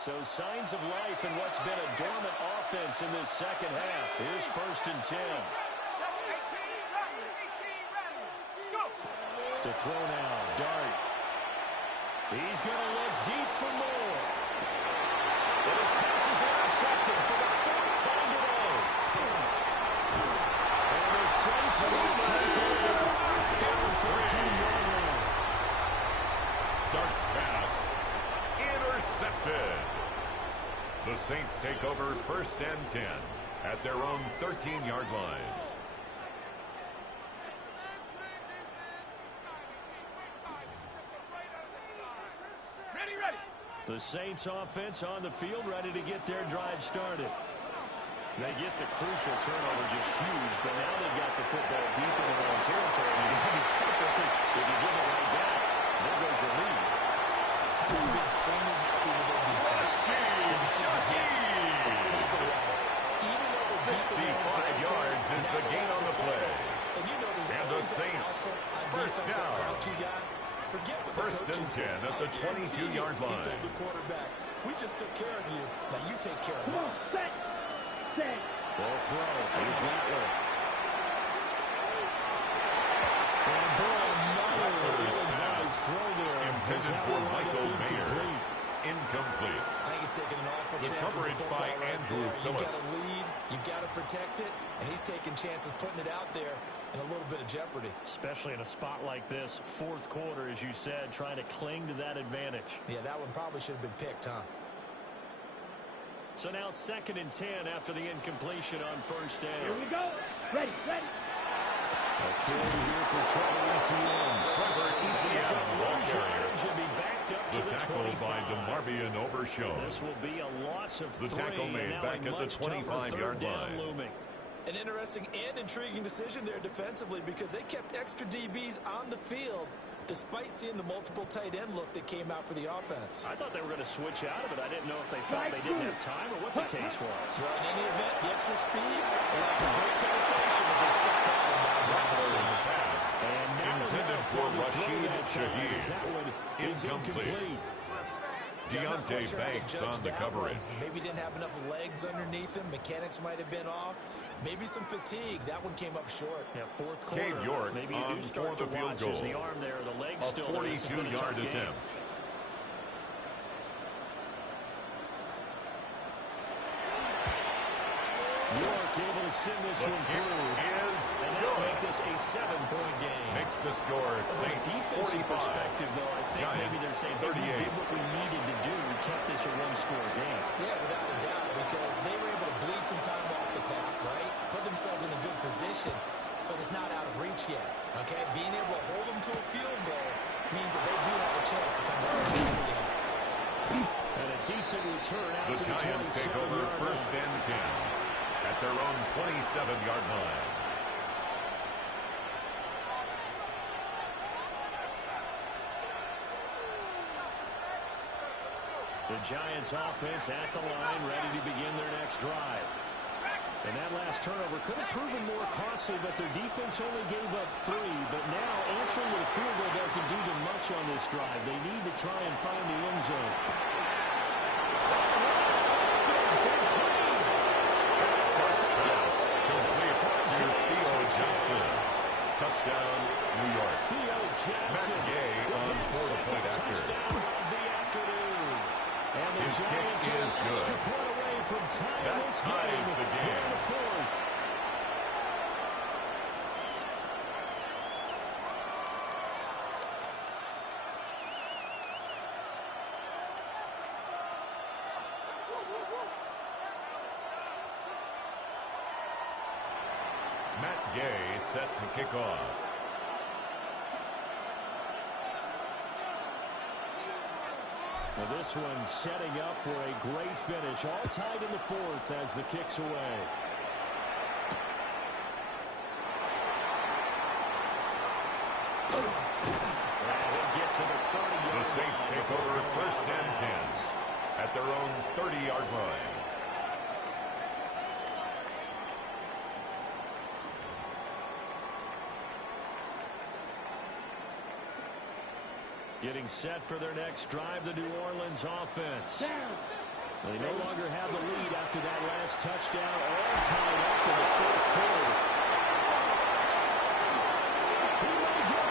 So signs of life in what's been a dormant offense in this second half. Here's 1st and 10. To throw now, Dart. He's going to look deep for more. But his pass is intercepted for the 4th time today. And the Saints are going to take over at the 13-yard line. Dart's pass intercepted. The Saints take over 1st and 10 at their own 13-yard line. The Saints offense on the field, ready to get their drive started. They get the crucial turnover, just huge, but now they've got the football deep in their own territory. You got to be careful because if you give it right back, there goes your lead. Have to be extremely happy with their defense. And to see the gift and take away. Even though they're deep in their own 65 yards is the gain on the play. And you know there's And the Saints first down. Forget what 1st and 10 at the 22-yard line. He told the quarterback, we just took care of you. Now you take care of us. Set. Ball throw. Here's Rattler. And Rattler's pass throw there. intended for Michael Mayer. Incomplete. I think he's taking an awful The chance coverage with the by football right Andrew there. You've got Phillips. to lead, you've got to protect it, and he's taking chances putting it out there in a little bit of jeopardy. Especially in a spot like this, 4th quarter, as you said, trying to cling to that advantage. Yeah, that one probably should have been picked, huh? So now 2nd and 10 after the incompletion on 1st down. Here we go. Ready. A carry here for Trevor Etienne. Trevor Etienne, ball carrier. Should be backed up The to the tackle 25. by DeMarvion Overshown. This will be a loss of The 3. tackle made and now back a at the much tougher 25-yard third down line. looming. An interesting and intriguing decision there defensively because they kept extra DBs on the field despite seeing the multiple tight end look that came out for the offense. I thought they were going to switch out of it. I didn't know if they thought they didn't have time or what the case was. Well, in any event, the extra speed allowed for great penetration as they stuck that one down. Robert's pass And now intended for Rashid Shaheed. That one is incomplete. Deontay Banks on the coverage. Maybe didn't have enough legs underneath him. Mechanics might have been off. Maybe some fatigue. That one came up short. Yeah, fourth quarter. Cade York Maybe you do for start the to field watch goal. as the arm there, the leg A still there. This has been a tough 42-yard game. attempt. York able to send this The one kick through. is And that'll good. make this a 7-point game. Makes the score From a Saints defensive 45. perspective, though, I think maybe Giants they're saying, hey, we 38. did what we needed to do. We kept this a one-score game. Yeah, without a doubt, because they were able to bleed some time off the clock, right? Put themselves in a good position, but it's not out of reach yet, okay? Being able to hold them to a field goal means that they do have a chance to come back in this game. And a decent return out The to the Giants take over 27-yard first line. and 10 at their own 27-yard line. The Giants offense at the line, ready to begin their next drive. And that last turnover could have proven more costly, but their defense only gave up 3. But now answering with a field goal doesn't do them much on this drive. They need to try and find the end zone. First pass complete to Theo Johnson. Touchdown, New York. Theo Johnson. Matt Gay on for the point after. Touchdown of the afternoon. And the His kick Giants are is an good. extra point away from tying That this ties game. the game. Here in the fourth. Matt Gay set to kick off. Well, this one setting up for a great finish. All tied in the fourth as the kick's away. And he'll get to the 30-yard The Saints line. take over first and 10 at their own 30-yard line. Getting set for their next drive, the New Orleans offense. They no longer have the lead after that last touchdown, all tied up in the fourth quarter. He may go.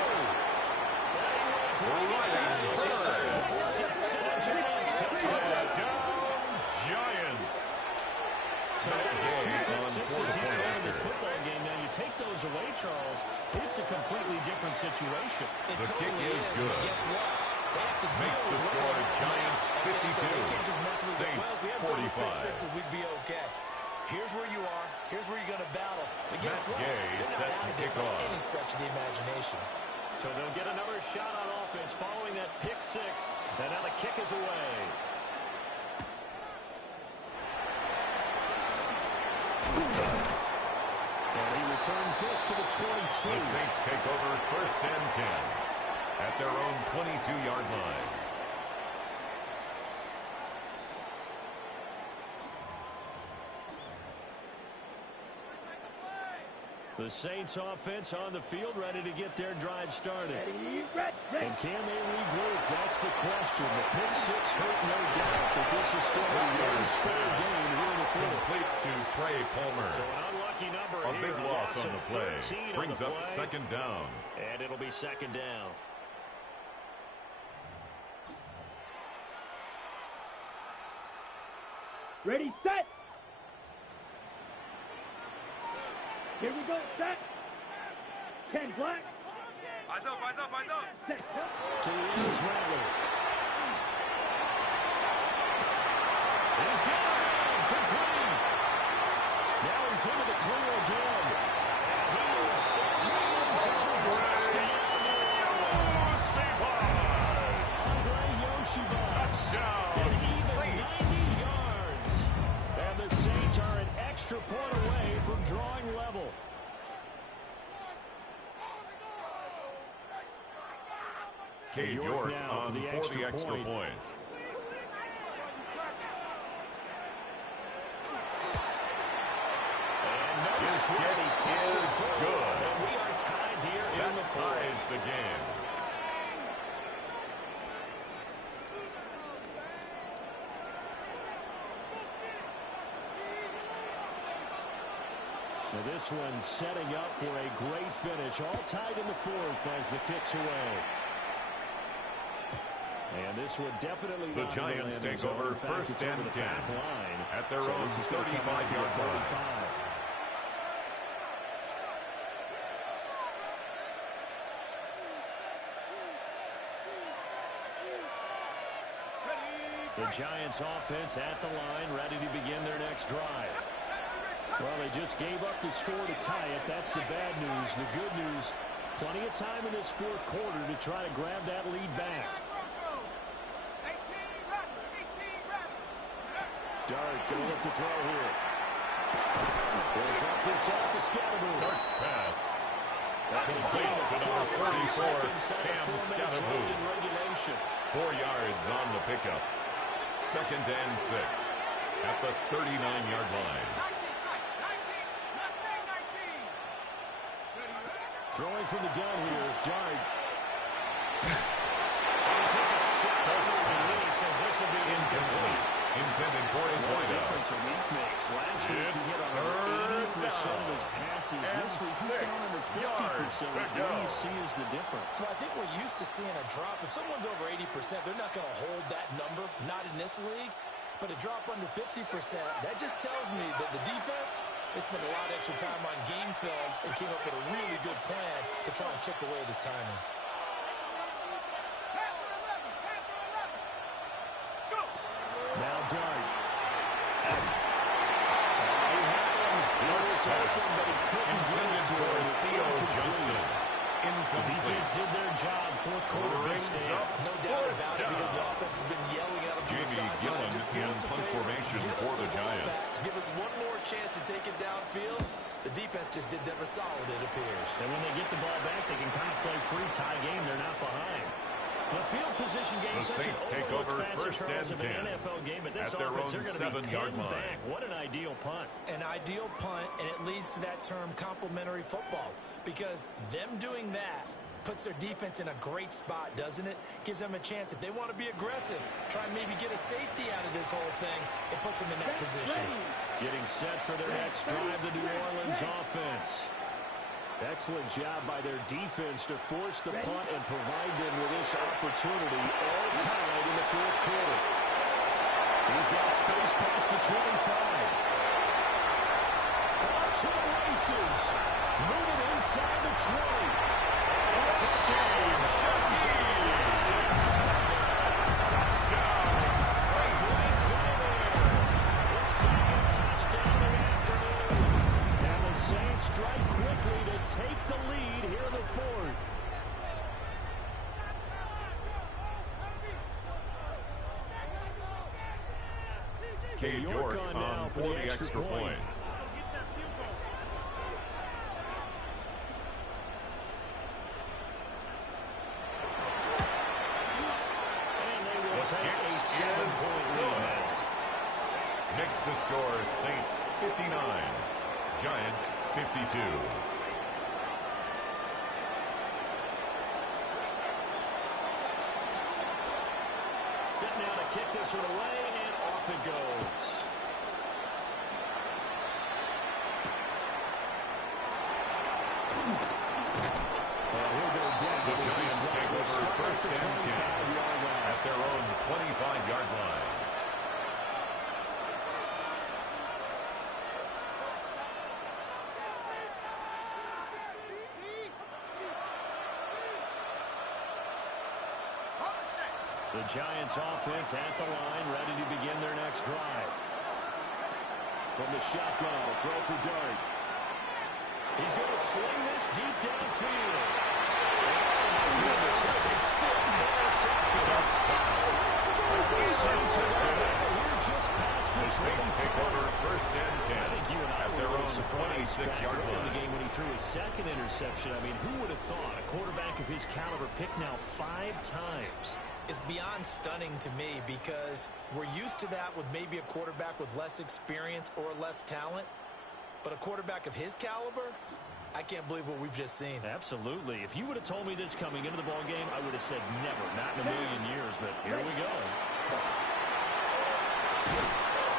It's a pick six and a Giants touchdown. Giants. So that is 2 pick sixes he's thrown in this football game. Now, you take those away, Charles, it's a completely different situation. It The totally kick is is, good. but guess what? They have to deal Makes the with score what they Giants have. Okay, so 52. they can't just mentally go, Saints well, if we had 30 pick 45. sixes, we'd be okay. Here's where you are. Here's where you're going to battle. But guess Matt what? Gay They're not set out to of it kick by off. any stretch of the imagination. So they'll get another shot on offense following that pick six. And now the kick is away. And he returns this to the 22. The Saints take over first and 10 at their own 22-yard line. The Saints offense on the field ready to get their drive started. And can they regroup? That's the question. The pick six hurt, no doubt, but this is still a one-score game here in the fourth. Complete to Trey Palmer. So an unlucky number A here. big loss on of the play. 13 on Brings the up play. second down. And it'll be second down. Ready, set. Here we go, set. Ken Black. Eyes up, eyes up, eyes up. Set. To Williams Rattler. He's got it. Complete. Now he's into the clear again. And he is Cade York on for the extra point. His kick is good. And we are tied here in the fourth. That ties the game. Now this one setting up for a great finish. All tied in the fourth as the kick's away. And this would definitely the Giants take over first and 10 at their own 35-yard line. The Giants offense at the line, ready to begin their next drive. Well, they just gave up the score to tie it. That's the bad news. The good news, plenty of time in this fourth quarter to try to grab that lead back. Dart going to look to throw here. They'll drop this out to Scatterboom. Dart's pass. That's complete to number 44, Cam Scatterboom. 4 yards on the pickup. Second and 6 at the 39-yard line. Throwing from the gun here, Dart. Incomplete. Intended for his wideout. Difference a week makes. Last week he hit on 80% of his passes. This week he's down under 50%. What do you see as the difference? Well, I think we're used to seeing a drop. If someone's over 80%, they're not going to hold that number. Not in this league. But a drop under 50%, that just tells me that the defense, they spent a lot of extra time on game films and came up with a really good plan to try and chip away this timing. Now Dart. He was open, but he couldn't get it to him. Theo Johnson. The defense did their job. Fourth quarter big stand. No doubt about it, because the offense has been yelling at him to the Jamie sideline. Gillen Just do in us a punt favor. formation Give for us the ball Giants. back. Give us one more chance to take it downfield. The defense just did them a solid, it appears. And when they get the ball back, they can kind of play free tie game. They're not behind. The field position game, The such Saints an take overlooked over facet, first Charles, and of an 10 NFL game, but this at their offense, own they're going to be 7-yard pinned line. back. What an ideal punt. An ideal punt, and it leads to that term complementary football, because them doing that puts their defense in a great spot, doesn't it? Gives them a chance. If they want to be aggressive, try and maybe get a safety out of this whole thing, it puts them in that position. Getting set for their next drive, the New Orleans offense. Excellent job by their defense to force the punt and provide them with this opportunity, all tied in the fourth quarter. He's got space past the 25. Off to the races. Moving inside the 20. It's a save. Touchdown. Great play there. The second touchdown of the afternoon. And the Saints strike quickly to take the lead here in the fourth. Cade York on for the extra point. Take a 7-point lead now. Next the score, Saints 59, Giants 52. Set now to kick this one away, and off it goes. And he'll go down. The Giants take over first and 10 at their own 25-yard line. The Giants offense at the line, ready to begin their next drive. From the shotgun, a throw for Dart. He's going to sling this deep downfield. Oh, my goodness, that's a fifth interception. The Saints are going to have it here just past The Saints take over first and 10 I think you and I at were their a little own surprised 26-yard back early in line. the game when he threw his second interception. I mean, who would have thought a quarterback of his caliber picked now 5 times? It's beyond stunning to me because we're used to that with maybe a quarterback with less experience or less talent. But a quarterback of his caliber, I can't believe what we've just seen. Absolutely. If you would have told me this coming into the ballgame, I would have said never, not in a million years. But here we go.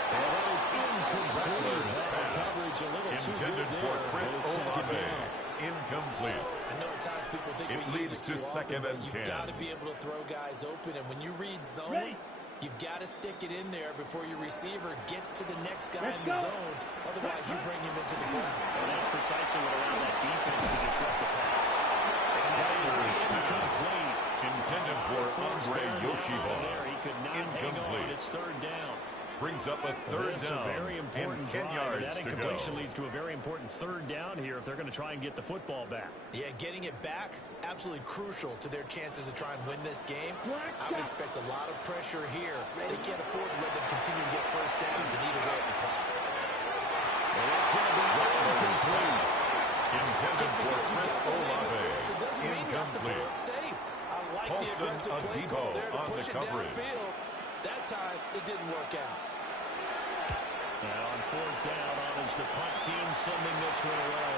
And that is incomplete. That coverage a little too good Intended there. for Chris But it's second Olave. down. Incomplete. I know at times people think It we use leads it too to often, second but and you've 10. got to be able to throw guys open. And when you read zone, you've got to stick it in there before your receiver gets to the next guy in the zone. Otherwise, you bring him into the ground. And that's precisely what allowed that defense to disrupt the pass. And that is incomplete. Intended for Andre There, he could not hang on. Incomplete. It's third down. Brings up a third This down. a very important and 10 drive. yards That to go. incompletion leads to a very important third down here if they're going to try and get the football back. Yeah, getting it back, absolutely crucial to their chances to try and win this game. I would expect a lot of pressure here. They can't afford to let them continue to get first downs and eat away at the clock. And it's going to be incomplete. Intended for Chris Olave. It doesn't mean you have to play Incomplete. it safe. I like the Paulson aggressive play Adebo call there to on the push it coverage. downfield. That time, it didn't work out. And on fourth down, on is the punt team sending this one away.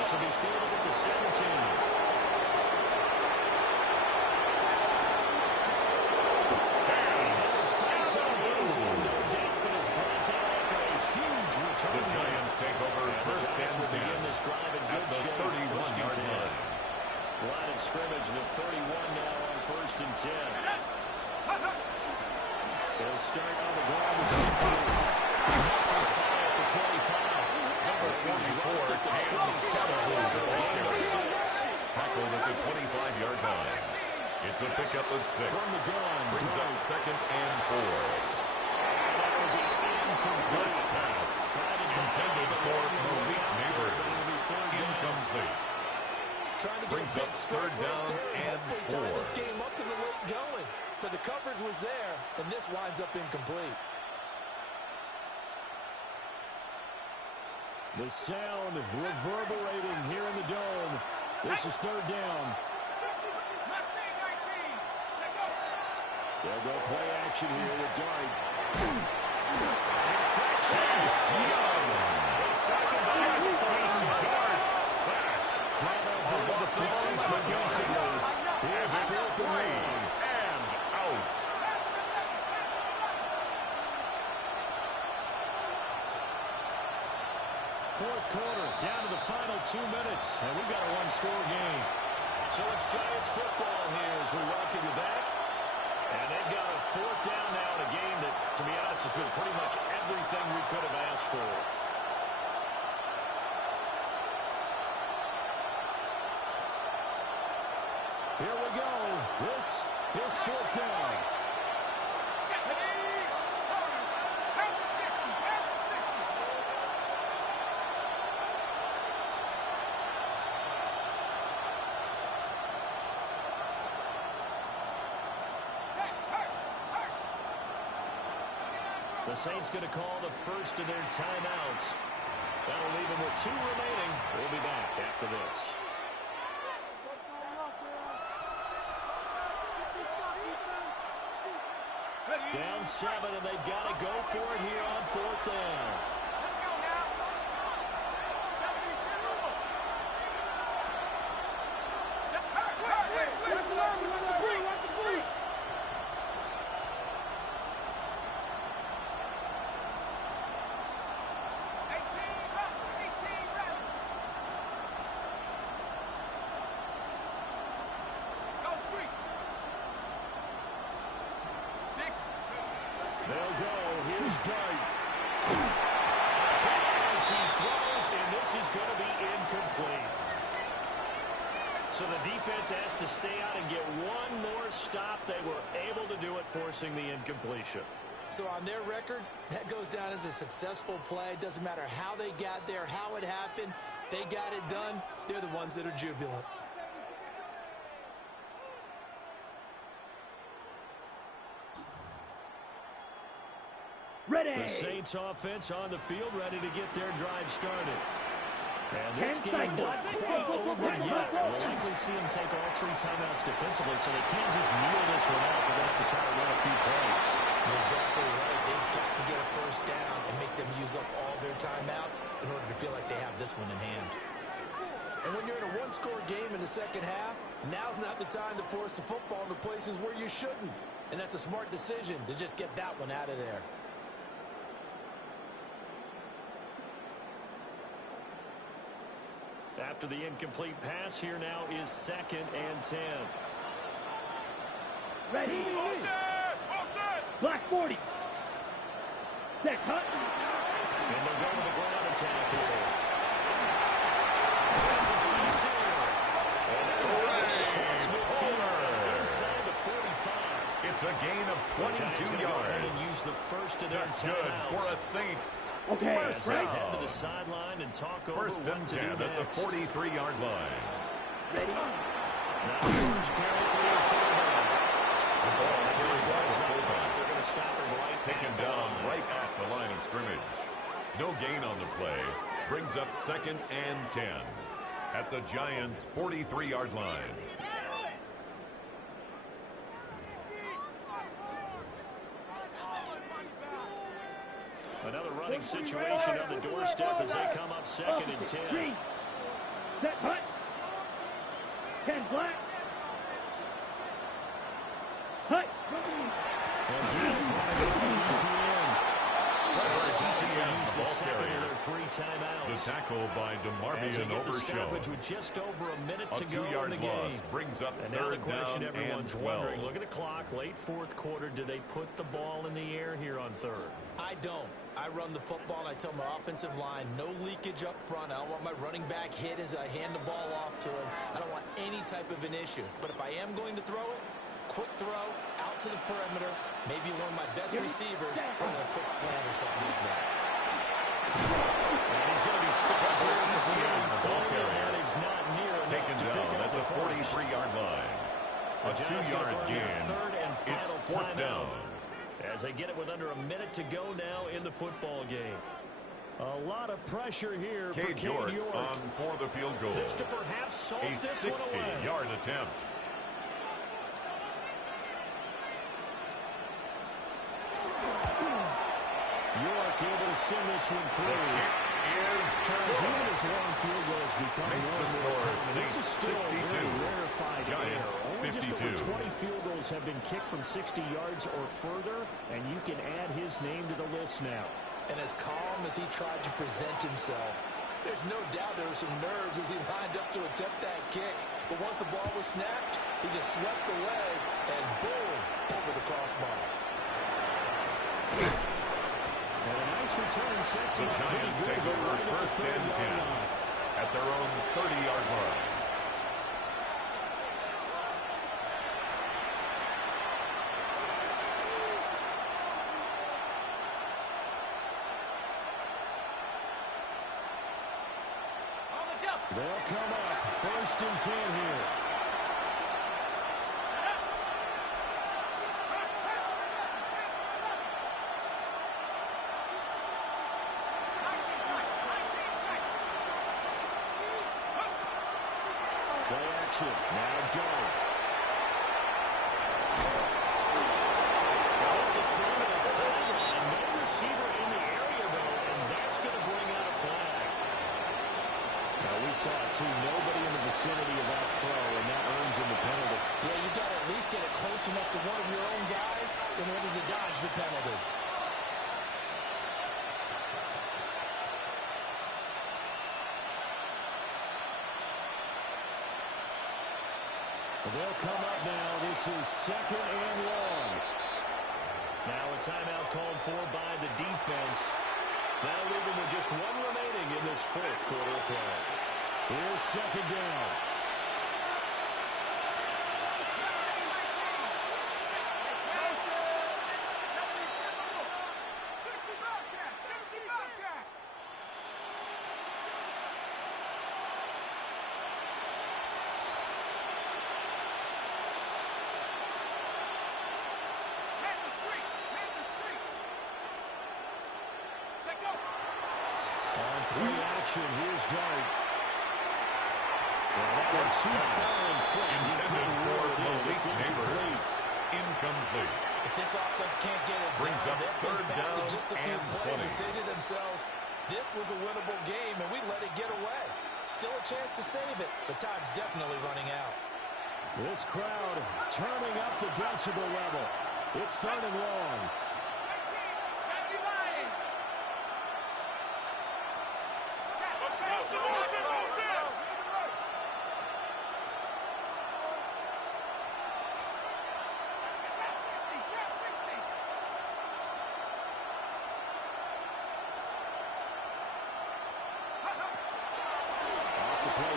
This will be fielded at the 17. The Giants take over first and 10 this drive in at good the shape. 31-yard line. Line of scrimmage, the 31 now on first and 10. They'll start on the ground. Misses by at the 25. Number 44, Cam Sutherland. Tackled at the 25-yard line. It's a pickup of 6. From the gun. Brings up second and 4. That will be incomplete. Pass. Intended for Malik Neighbors. Incomplete. Trying to get Brings a big up score third right down there and hopefully tie 4. this game up in the late going. But the coverage was there, and this winds up incomplete. The sound reverberating here in the dome. This is third down. They'll go play action here with Dart. Fourth quarter, down to the final 2 minutes, and we've got a one-score game. So it's Giants football here as we welcome you back. And they've got a fourth down now in a game that, to be honest, has been pretty much everything we could have asked for. Here we go. This is fourth down. The Saints going to call the first of their timeouts. That'll leave them with 2 remaining. We'll be back after this. Down 7, and they've got to go for it here on fourth down. Let's go now. 72. They'll go. Here's Dart. As he throws, and this is going to be incomplete. So the defense has to stay out and get one more stop. They were able to do it, forcing the incompletion. So on their record, that goes down as a successful play. Doesn't matter how they got there, how it happened. They got it done. They're the ones that are jubilant. The Saints offense on the field, ready to get their drive started. And this game not quite over yet. We'll likely see them take all 3 timeouts defensively, so they can't just kneel this one out. They're going to have to try to run a few plays. You're exactly right. They've got to get a first down and make them use up all their timeouts in order to feel like they have this one in hand. And when you're in a one-score game in the second half, now's not the time to force the football into places where you shouldn't. And that's a smart decision to just get that one out of there. After the incomplete pass, here now is 2nd and 10. Ready. Black 40. Set, cut. And they'll go with the ground attack here. This is easier. And it's across midfield inside the 45. It's a gain of 22 yards. And use the first of their That's good for timeouts. a Saints. Okay, As they right. head to the sideline and talk over First what and to 10 do at the next. 43-yard line. Ready. Now the first carry for their fullback. The ball carried by the fullback. They're going to stop him right Taken down right at the line of scrimmage. No gain on the play. Brings up 2nd and 10 at the Giants' 43-yard line. Another running situation on the doorstep as they come up 2nd and 10. Green. Set, cut. 10 black. Cut. And use the second of their 3 timeouts. The tackle by As they DeMarvion get the overshown. stoppage with just over a minute A to go in 2-yard the loss game. brings up And now the 3rd question down and everyone's 12. wondering, look at the clock, late 4th quarter, do they put the ball in the air here on 3rd? I don't. I run the football, and I tell my offensive line, no leakage up front. I don't want my running back hit as I hand the ball off to him. I don't want any type of an issue. But if I am going to throw it, quick throw, out to the perimeter, maybe one of my best receivers running a quick slant or something like that. And he's going to be stopped here at the The ball carrier. That is not near enough Taken to pick down up at the the first. 43-yard line. A The Giants 2-yard gonna burn their gain. 3rd and It's final 4th timeout. down. As they get it with under a minute to go now in the football game. A lot of pressure here for Cade Cade York York. on for the field goal. This to perhaps solve A this one away. 60-yard attempt. York able to send this one The through. kick is Even good. as long field goals become Makes more the and more score common, this is still 62. a very rarefied Giants, air. Only just 52. over 20 field goals have been kicked from 60 yards or further, and you can add his name to the list now. And as calm as he tried to present himself, there's no doubt there were some nerves as he lined up to attempt that kick. But once the ball was snapped, he just swept away and boom, over the crossbar. And a nice return sets The it up pretty Giants good. take They're over right at the 1st and 10 30-yard line. at their own 30-yard line. They'll come up 1st and 10 here. Play action. Now Dart. This is thrown to the sideline. No receiver in the area, though, and that's going to bring out a flag. Now, we saw it, too. Nobody in the vicinity of that throw, and that earns him the penalty. Yeah, you got to at least get it close enough to one of your own guys in order to dodge the penalty. They'll come up now. This is 2nd and long. Now a timeout called for by the defense. Now leaving with just one remaining in this 4th quarter of play. Here's 2nd down. Play action. Here's Dart. They're too far in front. Intended for Malik Neighbors. Incomplete. If this offense can't get it Brings down, up they'll third get back to down just a few and plays 20. and say to themselves, this was a winnable game, and we let it get away. Still a chance to save it, but time's definitely running out. This crowd turning up the decibel level. It's third and long.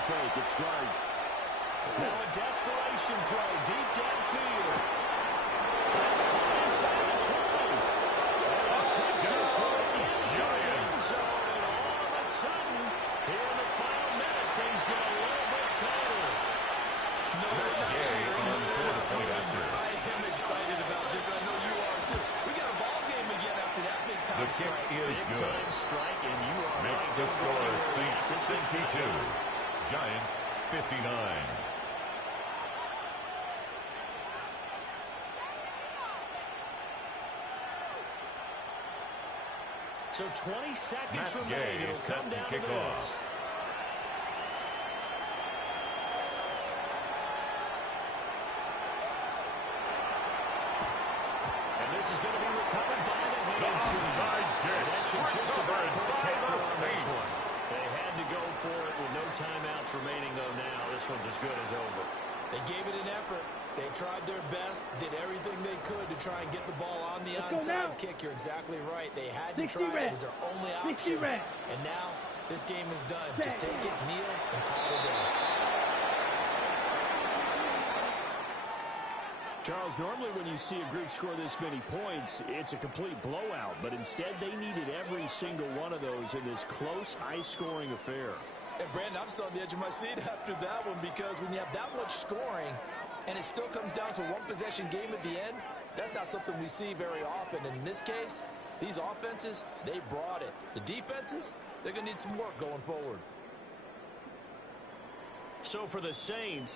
Fake. It's Dart. Now a desperation throw deep downfield. That's caught inside the 20. Touchdown, Giants. And all of a sudden, here in the final minute, things get a little bit tighter. No, on 4-point after. I am excited about this. I know you are too. We got a ball game again after that big time The kick strike. is Big good. time strike, and you are Makes right. the Don't go score anywhere. Saints 62. Giants 59. So 20 seconds Matt remaining. Gay It'll set come to down kick to this. off. And this is going to be recovered by the The hands. onside kick. That should just about Recovered put a by capper the on this one. Saints. They had to go for it with no timeouts remaining, though, now. This one's as good as over. They gave it an effort. They tried their best, did everything they could to try and get the ball on the onside kick. You're exactly right. They had to try. It was their only option. And now this game is done. Just take it, kneel, and call it a day. Charles, normally when you see a group score this many points, it's a complete blowout. But instead, they needed every single one of those in this close, high-scoring affair. And, Brandon, I'm still on the edge of my seat after that one because when you have that much scoring and it still comes down to one possession game at the end, that's not something we see very often. And in this case, these offenses, they brought it. The defenses, they're going to need some work going forward. So for the Saints,